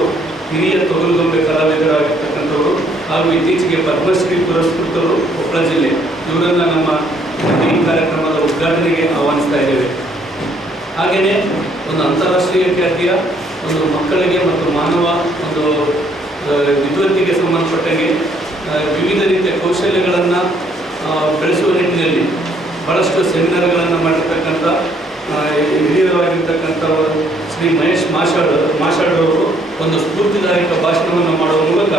ಹಿರಿಯ ತೊಗಲುಗೊಂಬೆ ಕಲಾವಿದರಾಗಿರ್ತಕ್ಕಂಥವರು ಹಾಗೂ ಇತ್ತೀಚೆಗೆ ಪದ್ಮಶ್ರೀ ಪುರಸ್ಕೃತರು ಕೊಪ್ಪಳ ಜಿಲ್ಲೆ ಇವರನ್ನು ನಮ್ಮ ಈ ಕಾರ್ಯಕ್ರಮದ ಉದ್ಘಾಟನೆಗೆ ಆಹ್ವಾನಿಸ್ತಾ ಇದ್ದೇವೆ. ಹಾಗೆಯೇ ಒಂದು ಅಂತಾರಾಷ್ಟ್ರೀಯ ಖ್ಯಾತಿಯ ಒಂದು ಮಕ್ಕಳಿಗೆ ಮತ್ತು ಮಾನವ ಒಂದು ವಿದ್ವತ್ತಿಗೆ ಸಂಬಂಧಪಟ್ಟಂಗೆ ವಿವಿಧ ರೀತಿಯ ಕೌಶಲ್ಯಗಳನ್ನು ಬೆಳೆಸುವ ನಿಟ್ಟಿನಲ್ಲಿ ಭಾಳಷ್ಟು ಸೆಮಿನಾರ್ಗಳನ್ನು ಮಾಡಿರ್ತಕ್ಕಂಥ ಹಿರಿಯರಾಗಿರ್ತಕ್ಕಂಥ ಶ್ರೀ ಮಹೇಶ್ ಮಾಷಾಡ್ರವರು ಒಂದು ಸ್ಫೂರ್ತಿದಾಯಕ ಭಾಷಣವನ್ನು ಮಾಡುವ ಮೂಲಕ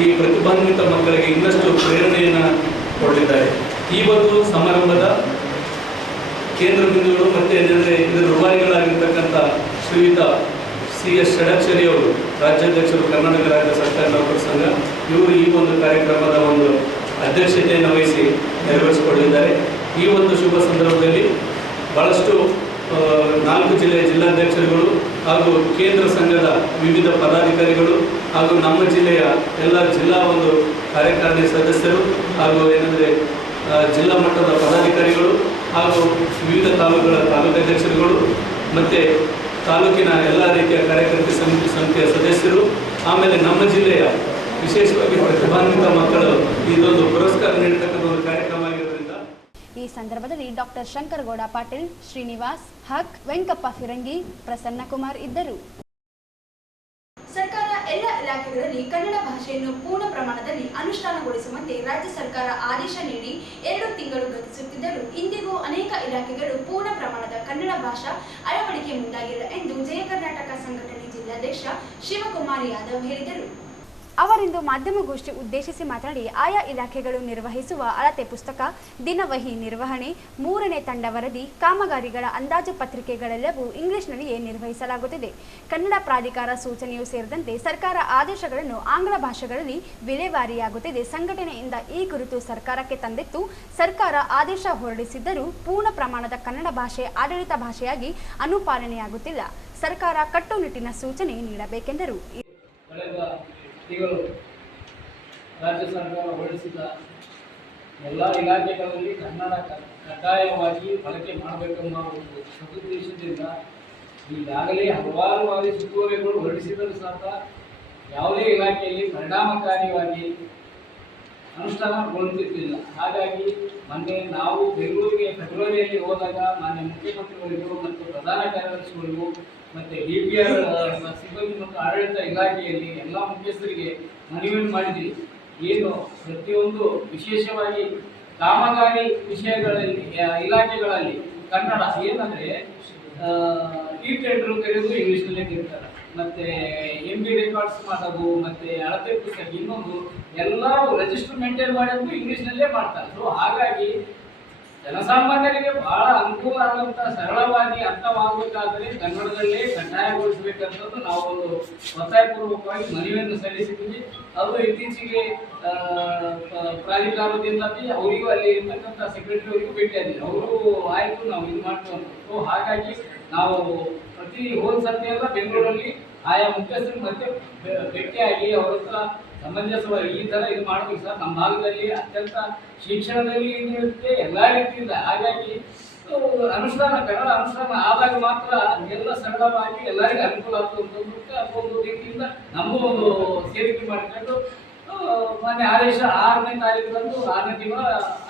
ಈ ಪ್ರತಿಭಾನ್ವಿತ ಮಕ್ಕಳಿಗೆ ಇನ್ನಷ್ಟು ಪ್ರೇರಣೆಯನ್ನು ಕೊಡಲಿದ್ದಾರೆ. ಈ ಒಂದು ಸಮಾರಂಭದ ಕೇಂದ್ರ ಬಿಂದುಗಳು ಮತ್ತು ಏನಂದರೆ ಇದರ ರೂವಾರಿಗಳಾಗಿರ್ತಕ್ಕಂಥ ಶ್ರೀಯುತ ಸಿಎಸ್ ಷಡಾಕ್ಷರಿ ಅವರು, ರಾಜ್ಯಾಧ್ಯಕ್ಷರು, ಕರ್ನಾಟಕ ರಾಜ್ಯ ಸರ್ಕಾರಿ ನೌಕರರ ಸಂಘ, ಇವರು ಈ ಒಂದು ಕಾರ್ಯಕ್ರಮದ ಒಂದು ಅಧ್ಯಕ್ಷತೆಯನ್ನು ವಹಿಸಿ ನೆರವೇರಿಸಿಕೊಳ್ಳಲಿದ್ದಾರೆ. ಈ ಒಂದು ಶುಭ ಸಂದರ್ಭದಲ್ಲಿ ಭಾಳಷ್ಟು 4 ಜಿಲ್ಲೆಯ ಜಿಲ್ಲಾಧ್ಯಕ್ಷರುಗಳು ಹಾಗೂ ಕೇಂದ್ರ ಸಂಘದ ವಿವಿಧ ಪದಾಧಿಕಾರಿಗಳು ಹಾಗೂ ನಮ್ಮ ಜಿಲ್ಲೆಯ ಎಲ್ಲ ಜಿಲ್ಲಾ ಒಂದು ಕಾರ್ಯಕಾರಿಣಿ ಸದಸ್ಯರು ಹಾಗೂ ಏನಂದರೆ ಜಿಲ್ಲಾ ಮಟ್ಟದ ಪದಾಧಿಕಾರಿಗಳು ಹಾಗೂ ವಿವಿಧ ತಾಲೂಕುಗಳ ತಾಲೂಕಾಧ್ಯಕ್ಷರುಗಳು ಮತ್ತು ತಾಲೂಕಿನ ಎಲ್ಲ ರೀತಿಯ ಕಾರ್ಯಕರ್ತ ಸಮಿತಿಯ ಸದಸ್ಯರು, ಆಮೇಲೆ ನಮ್ಮ ಜಿಲ್ಲೆಯ ವಿಶೇಷವಾಗಿ ಪ್ರತಿಭಾನ್ವಿತ ಮಕ್ಕಳು ಇದೊಂದು ಪುರಸ್ಕಾರ ನೀಡತಕ್ಕಂಥ ಒಂದು ಕಾರ್ಯಕ್ರಮ ಆಗಿರೋದ್ರಿಂದ ಈ ಸಂದರ್ಭದಲ್ಲಿ ಡಾಕ್ಟರ್ ಶಂಕರಗೌಡ ಪಾಟೀಲ್, ಶ್ರೀನಿವಾಸ್ ಹಕ್, ವೆಂಕಪ್ಪ ಫಿರಂಗಿ, ಪ್ರಸನ್ನಕುಮಾರ್ ಇದ್ದರು. ಸರ್ಕಾರ ಎಲ್ಲ ಇಲಾಖೆಗಳಲ್ಲಿ ಕನ್ನಡ ಭಾಷೆಯನ್ನು ಪೂರ್ಣ ಪ್ರಮಾಣದಲ್ಲಿ ಅನುಷ್ಠಾನಗೊಳಿಸುವಂತೆ ರಾಜ್ಯ ಸರ್ಕಾರ ಆದೇಶ ನೀಡಿ 2 ತಿಂಗಳು ಗತಿಸುತ್ತಿದ್ದರೂ ಇಂದಿಗೂ ಅನೇಕ ಇಲಾಖೆಗಳು ಪೂರ್ಣ ಪ್ರಮಾಣದ ಕನ್ನಡ ಭಾಷಾ ಅಳವಡಿಕೆ ಮುಂದಾಗಿಲ್ಲ ಎಂದು ಜಯ ಕರ್ನಾಟಕ ಸಂಘಟನೆ ಜಿಲ್ಲಾಧ್ಯಕ್ಷ ಶಿವಕುಮಾರ್ ಯಾದವ್ ಹೇಳಿದರು. ಅವರಿಂದು ಮಾಧ್ಯಮಗೋಷ್ಠಿ ಉದ್ದೇಶಿಸಿ ಮಾತನಾಡಿ, ಆಯಾ ಇಲಾಖೆಗಳು ನಿರ್ವಹಿಸುವ ಅಳತೆ ಪುಸ್ತಕ, ದಿನವಹಿ ನಿರ್ವಹಣೆ, 3ನೇ ತಂಡ ವರದಿ, ಕಾಮಗಾರಿಗಳ ಅಂದಾಜು ಪತ್ರಿಕೆಗಳೆಲ್ಲವೂ ಇಂಗ್ಲಿಷ್ನಲ್ಲಿಯೇ ನಿರ್ವಹಿಸಲಾಗುತ್ತಿದೆ. ಕನ್ನಡ ಪ್ರಾಧಿಕಾರ ಸೂಚನೆಯೂ ಸೇರಿದಂತೆ ಸರ್ಕಾರ ಆದೇಶಗಳನ್ನು ಆಂಗ್ಲ ಭಾಷೆಗಳಲ್ಲಿ ವಿಲೇವಾರಿಯಾಗುತ್ತಿದೆ. ಸಂಘಟನೆಯಿಂದ ಈ ಕುರಿತು ಸರ್ಕಾರಕ್ಕೆ ತಂದಿತ್ತು. ಸರ್ಕಾರ ಆದೇಶ ಹೊರಡಿಸಿದ್ದರೂ ಪೂರ್ಣ ಪ್ರಮಾಣದ ಕನ್ನಡ ಭಾಷೆ ಆಡಳಿತ ಭಾಷೆಯಾಗಿ ಅನುಪಾಲನೆಯಾಗುತ್ತಿಲ್ಲ. ಸರ್ಕಾರ ಕಟ್ಟುನಿಟ್ಟಿನ ಸೂಚನೆ ನೀಡಬೇಕೆಂದರು. ಈಗಲೂ ರಾಜ್ಯ ಸರ್ಕಾರ ಹೊರಡಿಸಿದ ಎಲ್ಲ ಇಲಾಖೆಗಳಲ್ಲಿ ಕನ್ನಡ ಕಡ್ಡಾಯವಾಗಿ ಬಳಕೆ ಮಾಡಬೇಕೆಂಬ ಒಂದು ಸದುದ್ದೇಶದಿಂದ ಈಗಾಗಲೇ ಹಲವಾರು ಬಾರಿ ಸುತ್ತೋಲೆಗಳು ಹೊರಡಿಸಿದರೂ ಸಹ ಯಾವುದೇ ಇಲಾಖೆಯಲ್ಲಿ ಪರಿಣಾಮಕಾರಿಯಾಗಿ ಅನುಷ್ಠಾನಗೊಳ್ಳುತ್ತಿಲ್ಲ. ಹಾಗಾಗಿ ಮೊನ್ನೆ ನಾವು ಬೆಂಗಳೂರಿಗೆ ಫೆಬ್ರವರಿಯಲ್ಲಿ ಹೋದಾಗ ಮಾನ್ಯ ಮುಖ್ಯಮಂತ್ರಿಗಳಿಗೂ ಮತ್ತು ಪ್ರಧಾನ ಕಾರ್ಯದರ್ಶಿಗಳಿಗೂ ಮತ್ತು DPR ಸಿಬ್ಬಂದಿ ಮತ್ತು ಆಡಳಿತ ಇಲಾಖೆಯಲ್ಲಿ ಎಲ್ಲ ಮುಖ್ಯಸ್ಥರಿಗೆ ಮನವಿಯನ್ನು ಮಾಡಿದ್ವಿ. ಏನು ಪ್ರತಿಯೊಂದು ವಿಶೇಷವಾಗಿ ಕಾಮಗಾರಿ ವಿಷಯಗಳಲ್ಲಿ ಇಲಾಖೆಗಳಲ್ಲಿ ಕನ್ನಡ ಏನಂದರೆ ಈ ಟೆಂಡರ್ ಕರೆದು ಇಂಗ್ಲೀಷಲ್ಲೇ ಕರೀತಾರೆ, ಮತ್ತು MB ರೆಕಾರ್ಡ್ಸ್ ಮಾಡೋದು, ಮತ್ತು ಅಳತೆ ಪುಸ್ತಕ ಇನ್ನೊಂದು ಎಲ್ಲ ರಿಜಿಸ್ಟರ್ ಮೇಂಟೈನ್ ಮಾಡೋದು ಇಂಗ್ಲೀಷ್ನಲ್ಲೇ ಮಾಡ್ತಾರೆ. ಸೊ ಹಾಗಾಗಿ ಜನಸಾಮಾನ್ಯರಿಗೆ ಬಹಳ ಅನುಕೂಲ ಆಗುವಂಥ ಸರಳವಾಗಿ ಅರ್ಥವಾಗಬೇಕಾದರೆ ಕನ್ನಡದಲ್ಲೇ ಕಡ್ಡಾಯಗೊಳಿಸಬೇಕಂತದ್ದು ನಾವು ಒಂದು ಒತ್ತಾಯಪೂರ್ವಕವಾಗಿ ಮನವಿಯನ್ನು ಸಲ್ಲಿಸಿದ್ದೀವಿ. ಅದು ಇತ್ತೀಚೆಗೆ ಪ್ರಾಧಿಕಾರದಿಂದ ಅವರಿಗೂ ಅಲ್ಲಿ ಇರ್ತಕ್ಕಂಥ ಸೆಕ್ರೆಟರಿ ಅವರಿಗೂ ಭೇಟಿಯಾಗಿಲ್ಲ. ಅವರು ಆಯಿತು ನಾವು ಇದು ಮಾಡ್ತೀವಿ ಅಂತ. ಸೊ ಹಾಗಾಗಿ ನಾವು ಪ್ರತಿ ಹೋದ ಸರ್ತಿ ಎಲ್ಲ ಬೆಂಗಳೂರಲ್ಲಿ ಆಯಾ ಮುಖ್ಯಸ್ಥರು ಮತ್ತೆ ಭೇಟಿಯಾಗಿ ಅವ್ರ ಹತ್ರ ಸಮಂಜಸವಾಗಿ ಈ ಥರ ಇದು ಮಾಡಬೇಕು ಸರ್, ನಮ್ಮ ಭಾಗದಲ್ಲಿ ಅತ್ಯಂತ ಶಿಕ್ಷಣದಲ್ಲಿ ಇರುತ್ತೆ ಎಲ್ಲ ರೀತಿಯಿಂದ. ಹಾಗಾಗಿ ಕನ್ನಡ ಅನುಷ್ಠಾನ ಆದಾಗ ಮಾತ್ರ ಎಲ್ಲ ಸರಳವಾಗಿ ಎಲ್ಲರಿಗೂ ಅನುಕೂಲ ಆಗ್ತದೆ ಒಂದು ರೀತಿಯಿಂದ ನಮಗೂ ಒಂದು ಸೇರಿಕೆ ಮಾಡಿಕೊಂಡು ಮೊನ್ನೆ ಆದೇಶ 6ನೇ ತಾರೀಕಿನಂದು 6ನೇ ತಿಂಗಳ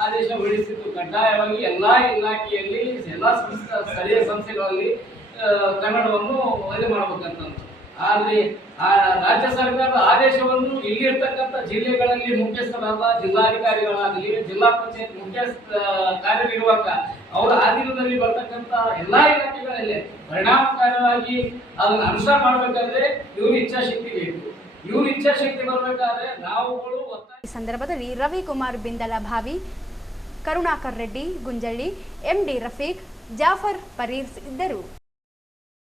ಆದೇಶ ಹೊರಡಿಸಿದ್ದು ಕಡ್ಡಾಯವಾಗಿ ಎಲ್ಲ ಇಲಾಖೆಯಲ್ಲಿ ಎಲ್ಲ ಸ್ಥಳೀಯ ಸಂಸ್ಥೆಗಳಲ್ಲಿ ಕನ್ನಡವನ್ನು ಇದು ಮಾಡಬೇಕಂತ. ಆದರೆ ರಾಜ್ಯ ಸರ್ಕಾರದ ಆದೇಶವನ್ನು ಇಲ್ಲಿರ್ತಕ್ಕಂಥ ಜಿಲ್ಲೆಗಳಲ್ಲಿ ಮುಖ್ಯಸ್ಥರಾದ ಜಿಲ್ಲಾಧಿಕಾರಿಗಳಾಗಲಿ, ಜಿಲ್ಲಾ ಪಂಚಾಯತ್ ಮುಖ್ಯಸ್ಥ ಕಾರ್ಯನಿರ್ವಾಹಕ ಅವರ ಅಧೀನದಲ್ಲಿ ಬರ್ತಕ್ಕಂಥ ಎಲ್ಲ ಇಲಾಖೆಗಳಲ್ಲಿ ಪರಿಣಾಮಕಾರಿಯಾಗಿ ಅದನ್ನು ಅನುಷ್ಠಾನ ಮಾಡಬೇಕಾದ್ರೆ ಇವ್ರ ಇಚ್ಛಾಶಕ್ತಿ ಬೇಕು. ಇವ್ರ ಇಚ್ಛಾಶಕ್ತಿ ಬರಬೇಕಾದ್ರೆ ನಾವುಗಳು ಈ ಸಂದರ್ಭದಲ್ಲಿ ರವಿಕುಮಾರ್ ಬಿಂದಲ ಭಾವಿ, ಕರುಣಾಕರ್ ರೆಡ್ಡಿ ಗುಂಜಳ್ಳಿ, MD ರಫೀಕ್, ಜಾಫರ್ ಪರೀರ್ ಇದ್ದರು.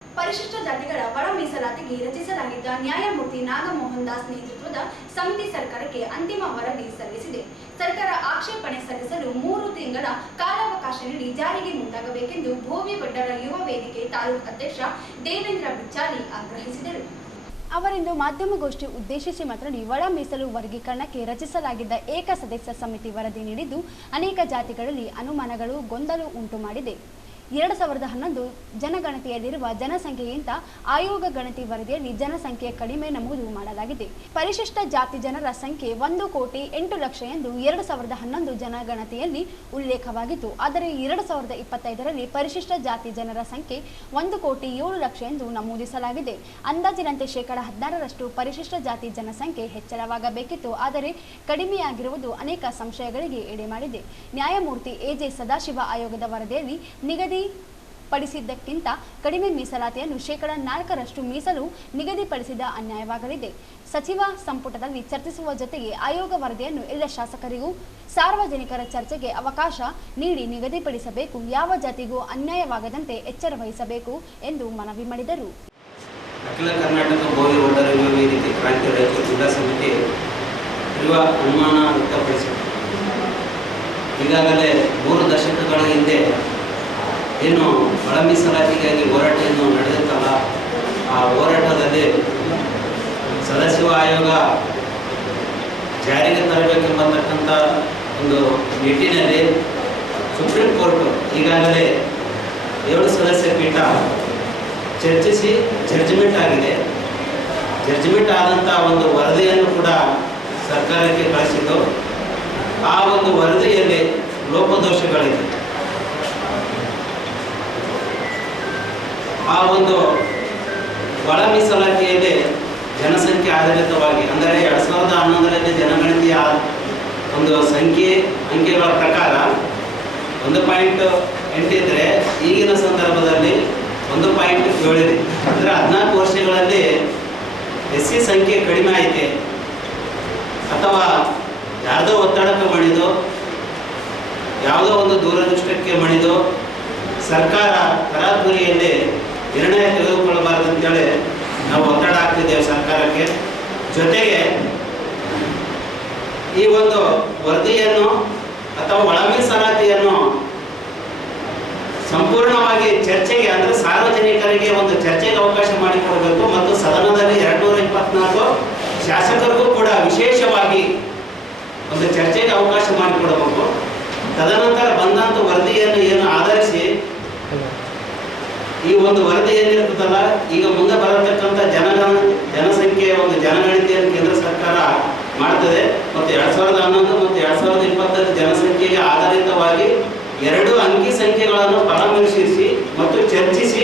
ಪರಿಶಿಷ್ಟ ಜಾತಿಗಳ ಒಳ ಮೀಸಲಾತಿಗೆ ರಚಿಸಲಾಗಿದ್ದ ನ್ಯಾಯಮೂರ್ತಿ ನಾಗಮೋಹನ್ ದಾಸ್ ನೇತೃತ್ವದ ಸಮಿತಿ ಸರ್ಕಾರಕ್ಕೆ ಅಂತಿಮ ವರದಿ ಸಲ್ಲಿಸಿದೆ. ಸರ್ಕಾರ ಆಕ್ಷೇಪಣೆ ಸಲ್ಲಿಸಲು 3 ತಿಂಗಳ ಕಾಲಾವಕಾಶ ನೀಡಿ ಜಾರಿಗೆ ಮುಂದಾಗಬೇಕೆಂದು ಭೋವಿ ವಡ್ಡರ ಯುವ ವೇದಿಕೆ ತಾಲೂಕು ಅಧ್ಯಕ್ಷ ದೇವೇಂದ್ರ ಬಿಚ್ಚಾಲಿ ಆಗ್ರಹಿಸಿದರು. ಅವರಿಂದು ಮಾಧ್ಯಮಗೋಷ್ಠಿ ಉದ್ದೇಶಿಸಿ ಮಾತನಾಡಿ, ಒಳ ಮೀಸಲು ವರ್ಗೀಕರಣಕ್ಕೆ ರಚಿಸಲಾಗಿದ್ದ ಏಕಸದಸ್ಯ ಸಮಿತಿ ವರದಿ ನೀಡಿದ್ದು ಅನೇಕ ಜಾತಿಗಳಲ್ಲಿ ಅನುಮಾನಗಳು, ಗೊಂದಲ ಉಂಟು ಮಾಡಿದೆ. 2011 ಜನಗಣತಿಯಲ್ಲಿರುವ ಜನಸಂಖ್ಯೆಗಿಂತ ಆಯೋಗ ಗಣತಿ ವರದಿಯಲ್ಲಿ ಜನಸಂಖ್ಯೆ ಕಡಿಮೆ ನಮೂದು ಮಾಡಲಾಗಿದೆ. ಪರಿಶಿಷ್ಟ ಜಾತಿ ಜನರ ಸಂಖ್ಯೆ 1,08,00,000 ಎಂದು 2011 ಜನಗಣತಿಯಲ್ಲಿ ಉಲ್ಲೇಖವಾಗಿತ್ತು. ಆದರೆ 2025ರಲ್ಲಿ ಪರಿಶಿಷ್ಟ ಜಾತಿ ಜನರ ಸಂಖ್ಯೆ 1,07,00,000 ಎಂದು ನಮೂದಿಸಲಾಗಿದೆ. ಅಂದಾಜಿನಂತೆ 16% ಪರಿಶಿಷ್ಟ ಜಾತಿ ಜನಸಂಖ್ಯೆ ಹೆಚ್ಚಳವಾಗಬೇಕಿತ್ತು. ಆದರೆ ಕಡಿಮೆಯಾಗಿರುವುದು ಅನೇಕ ಸಂಶಯಗಳಿಗೆ ಎಡೆ ಮಾಡಿದೆ. ನ್ಯಾಯಮೂರ್ತಿ AJ ಸದಾಶಿವ ಆಯೋಗದ ವರದಿಯಲ್ಲಿ ನಿಗದಿಪಡಿಸಿದ್ದಕ್ಕಿಂತ ಕಡಿಮೆ ಮೀಸಲಾತಿಯನ್ನು 4% ಮೀಸಲು ನಿಗದಿಪಡಿಸಿದ ಅನ್ಯಾಯವಾಗಲಿದೆ. ಸಚಿವ ಸಂಪುಟದಲ್ಲಿ ಚರ್ಚಿಸುವ ಜೊತೆಗೆ ಆಯೋಗ ವರದಿಯನ್ನು ಎಲ್ಲ ಶಾಸಕರಿಗೂ ಸಾರ್ವಜನಿಕರ ಚರ್ಚೆಗೆ ಅವಕಾಶ ನೀಡಿ ನಿಗದಿಪಡಿಸಬೇಕು. ಯಾವ ಜಾತಿಗೂ ಅನ್ಯಾಯವಾಗದಂತೆ ಎಚ್ಚರ ವಹಿಸಬೇಕು ಎಂದು ಮನವಿ ಮಾಡಿದರು. ಅಖಿಲ ಕರ್ನಾಟಕ ಭೋವಿ ವಡ್ಡರ ಯುವ ವೇದಿಕೆ ಕ್ರಾಂತಿ ರಾಯಚೂರು ಜಿಲ್ಲಾ ಸಮಿತಿ ಇರುವ ಅನುಮಾನ ವ್ಯಕ್ತಪಡಿಸಿದೆ. ಈಗಾಗಲೇ 3 ದಶಕಗಳ ಹಿಂದೆ ಏನು ಒಳ ಮೀಸಲಾತಿಗಾಗಿ ಹೋರಾಟ ಏನು ನಡೆದಿತ್ತಲ್ಲ, ಆ ಹೋರಾಟದಲ್ಲಿ ಸದಾಶಿವ ಆಯೋಗ ಜಾರಿಗೆ ತರಬೇಕೆಂಬತಕ್ಕಂಥ ಒಂದು ನಿಟ್ಟಿನಲ್ಲಿ ಸುಪ್ರೀಂ ಕೋರ್ಟ್ ಈಗಾಗಲೇ 7 ಸದಸ್ಯ ಪೀಠ ಚರ್ಚಿಸಿ ಜಡ್ಜ್ಮೆಂಟ್ ಆಗಿದೆ. ಜಡ್ಜ್ಮೆಂಟ್ ಆದಂಥ ಒಂದು ವರದಿಯನ್ನು ಕೂಡ ಸರ್ಕಾರಕ್ಕೆ ಕಳಿಸಿದ್ದು. ಆ ಒಂದು ವರದಿಯಲ್ಲಿ ಲೋಪದೋಷಗಳಿದೆ. ಆ ಒಂದು ಒಳ ಮೀಸಲಾತಿಯಲ್ಲಿ ಜನಸಂಖ್ಯೆ ಆಧಾರಿತವಾಗಿ ಅಂದರೆ 2011ರಲ್ಲಿ ಜನಗಣತಿಯ ಒಂದು ಅಂಕೆಗಳ ಪ್ರಕಾರ 1.8 ಇದ್ದರೆ ಈಗಿನ ಸಂದರ್ಭದಲ್ಲಿ 1.7 ಇದೆ. ಅಂದರೆ 14 ವರ್ಷಗಳಲ್ಲಿ SC ಸಂಖ್ಯೆ ಕಡಿಮೆ ಐತೆ ಅಥವಾ ಯಾವುದೋ ಒತ್ತಡಕ್ಕೆ ಮಣಿದು ಯಾವುದೋ ಒಂದು ದೂರದೃಷ್ಟಕ್ಕೆ ಮಣಿದು ಸರ್ಕಾರ ತರಾತುರಿಯಲ್ಲಿ ನಿರ್ಣಯ ತೆಗೆದುಕೊಳ್ಳಬಾರದು ಅಂತೇಳಿ ನಾವು ಒತ್ತಡ ಹಾಕ್ತಿದ್ದೇವೆ ಸರ್ಕಾರಕ್ಕೆ. ಜೊತೆಗೆ ಈ ಒಂದು ವರದಿಯನ್ನು ಅಥವಾ ಒಳ ಮೀಸಲಾತಿಯನ್ನು ಸಂಪೂರ್ಣವಾಗಿ ಚರ್ಚೆಗೆ ಅಂದರೆ ಸಾರ್ವಜನಿಕರಿಗೆ ಒಂದು ಚರ್ಚೆಗೆ ಅವಕಾಶ ಮಾಡಿಕೊಡಬೇಕು ಮತ್ತು ಸದನದಲ್ಲಿ 224 ಶಾಸಕರಿಗೂ ಕೂಡ ವಿಶೇಷವಾಗಿ ಒಂದು ಚರ್ಚೆಗೆ ಅವಕಾಶ ಮಾಡಿಕೊಡಬೇಕು. ತದನಂತರ ಬಂದಂಥ ವರದಿಯನ್ನು ಏನು ಆಧರಿಸಿ ಈ ಒಂದು ವರದಿ ಏನಿರ್ತದಲ್ಲ, ಈಗ ಮುಂದೆ ಬರತಕ್ಕಂಥ ಜನಸಂಖ್ಯೆಯ ಒಂದು ಜನಗಣತಿಯನ್ನು ಕೇಂದ್ರ ಸರ್ಕಾರ ಮಾಡ್ತದೆ. ಮತ್ತು 2011 ಮತ್ತು 2020 ಜನಸಂಖ್ಯೆಗೆ ಆಧಾರಿತವಾಗಿ 2 ಅಂಕಿ ಸಂಖ್ಯೆಗಳನ್ನು ಪರಾಮರ್ಶಿಸಿ ಮತ್ತು ಚರ್ಚಿಸಿ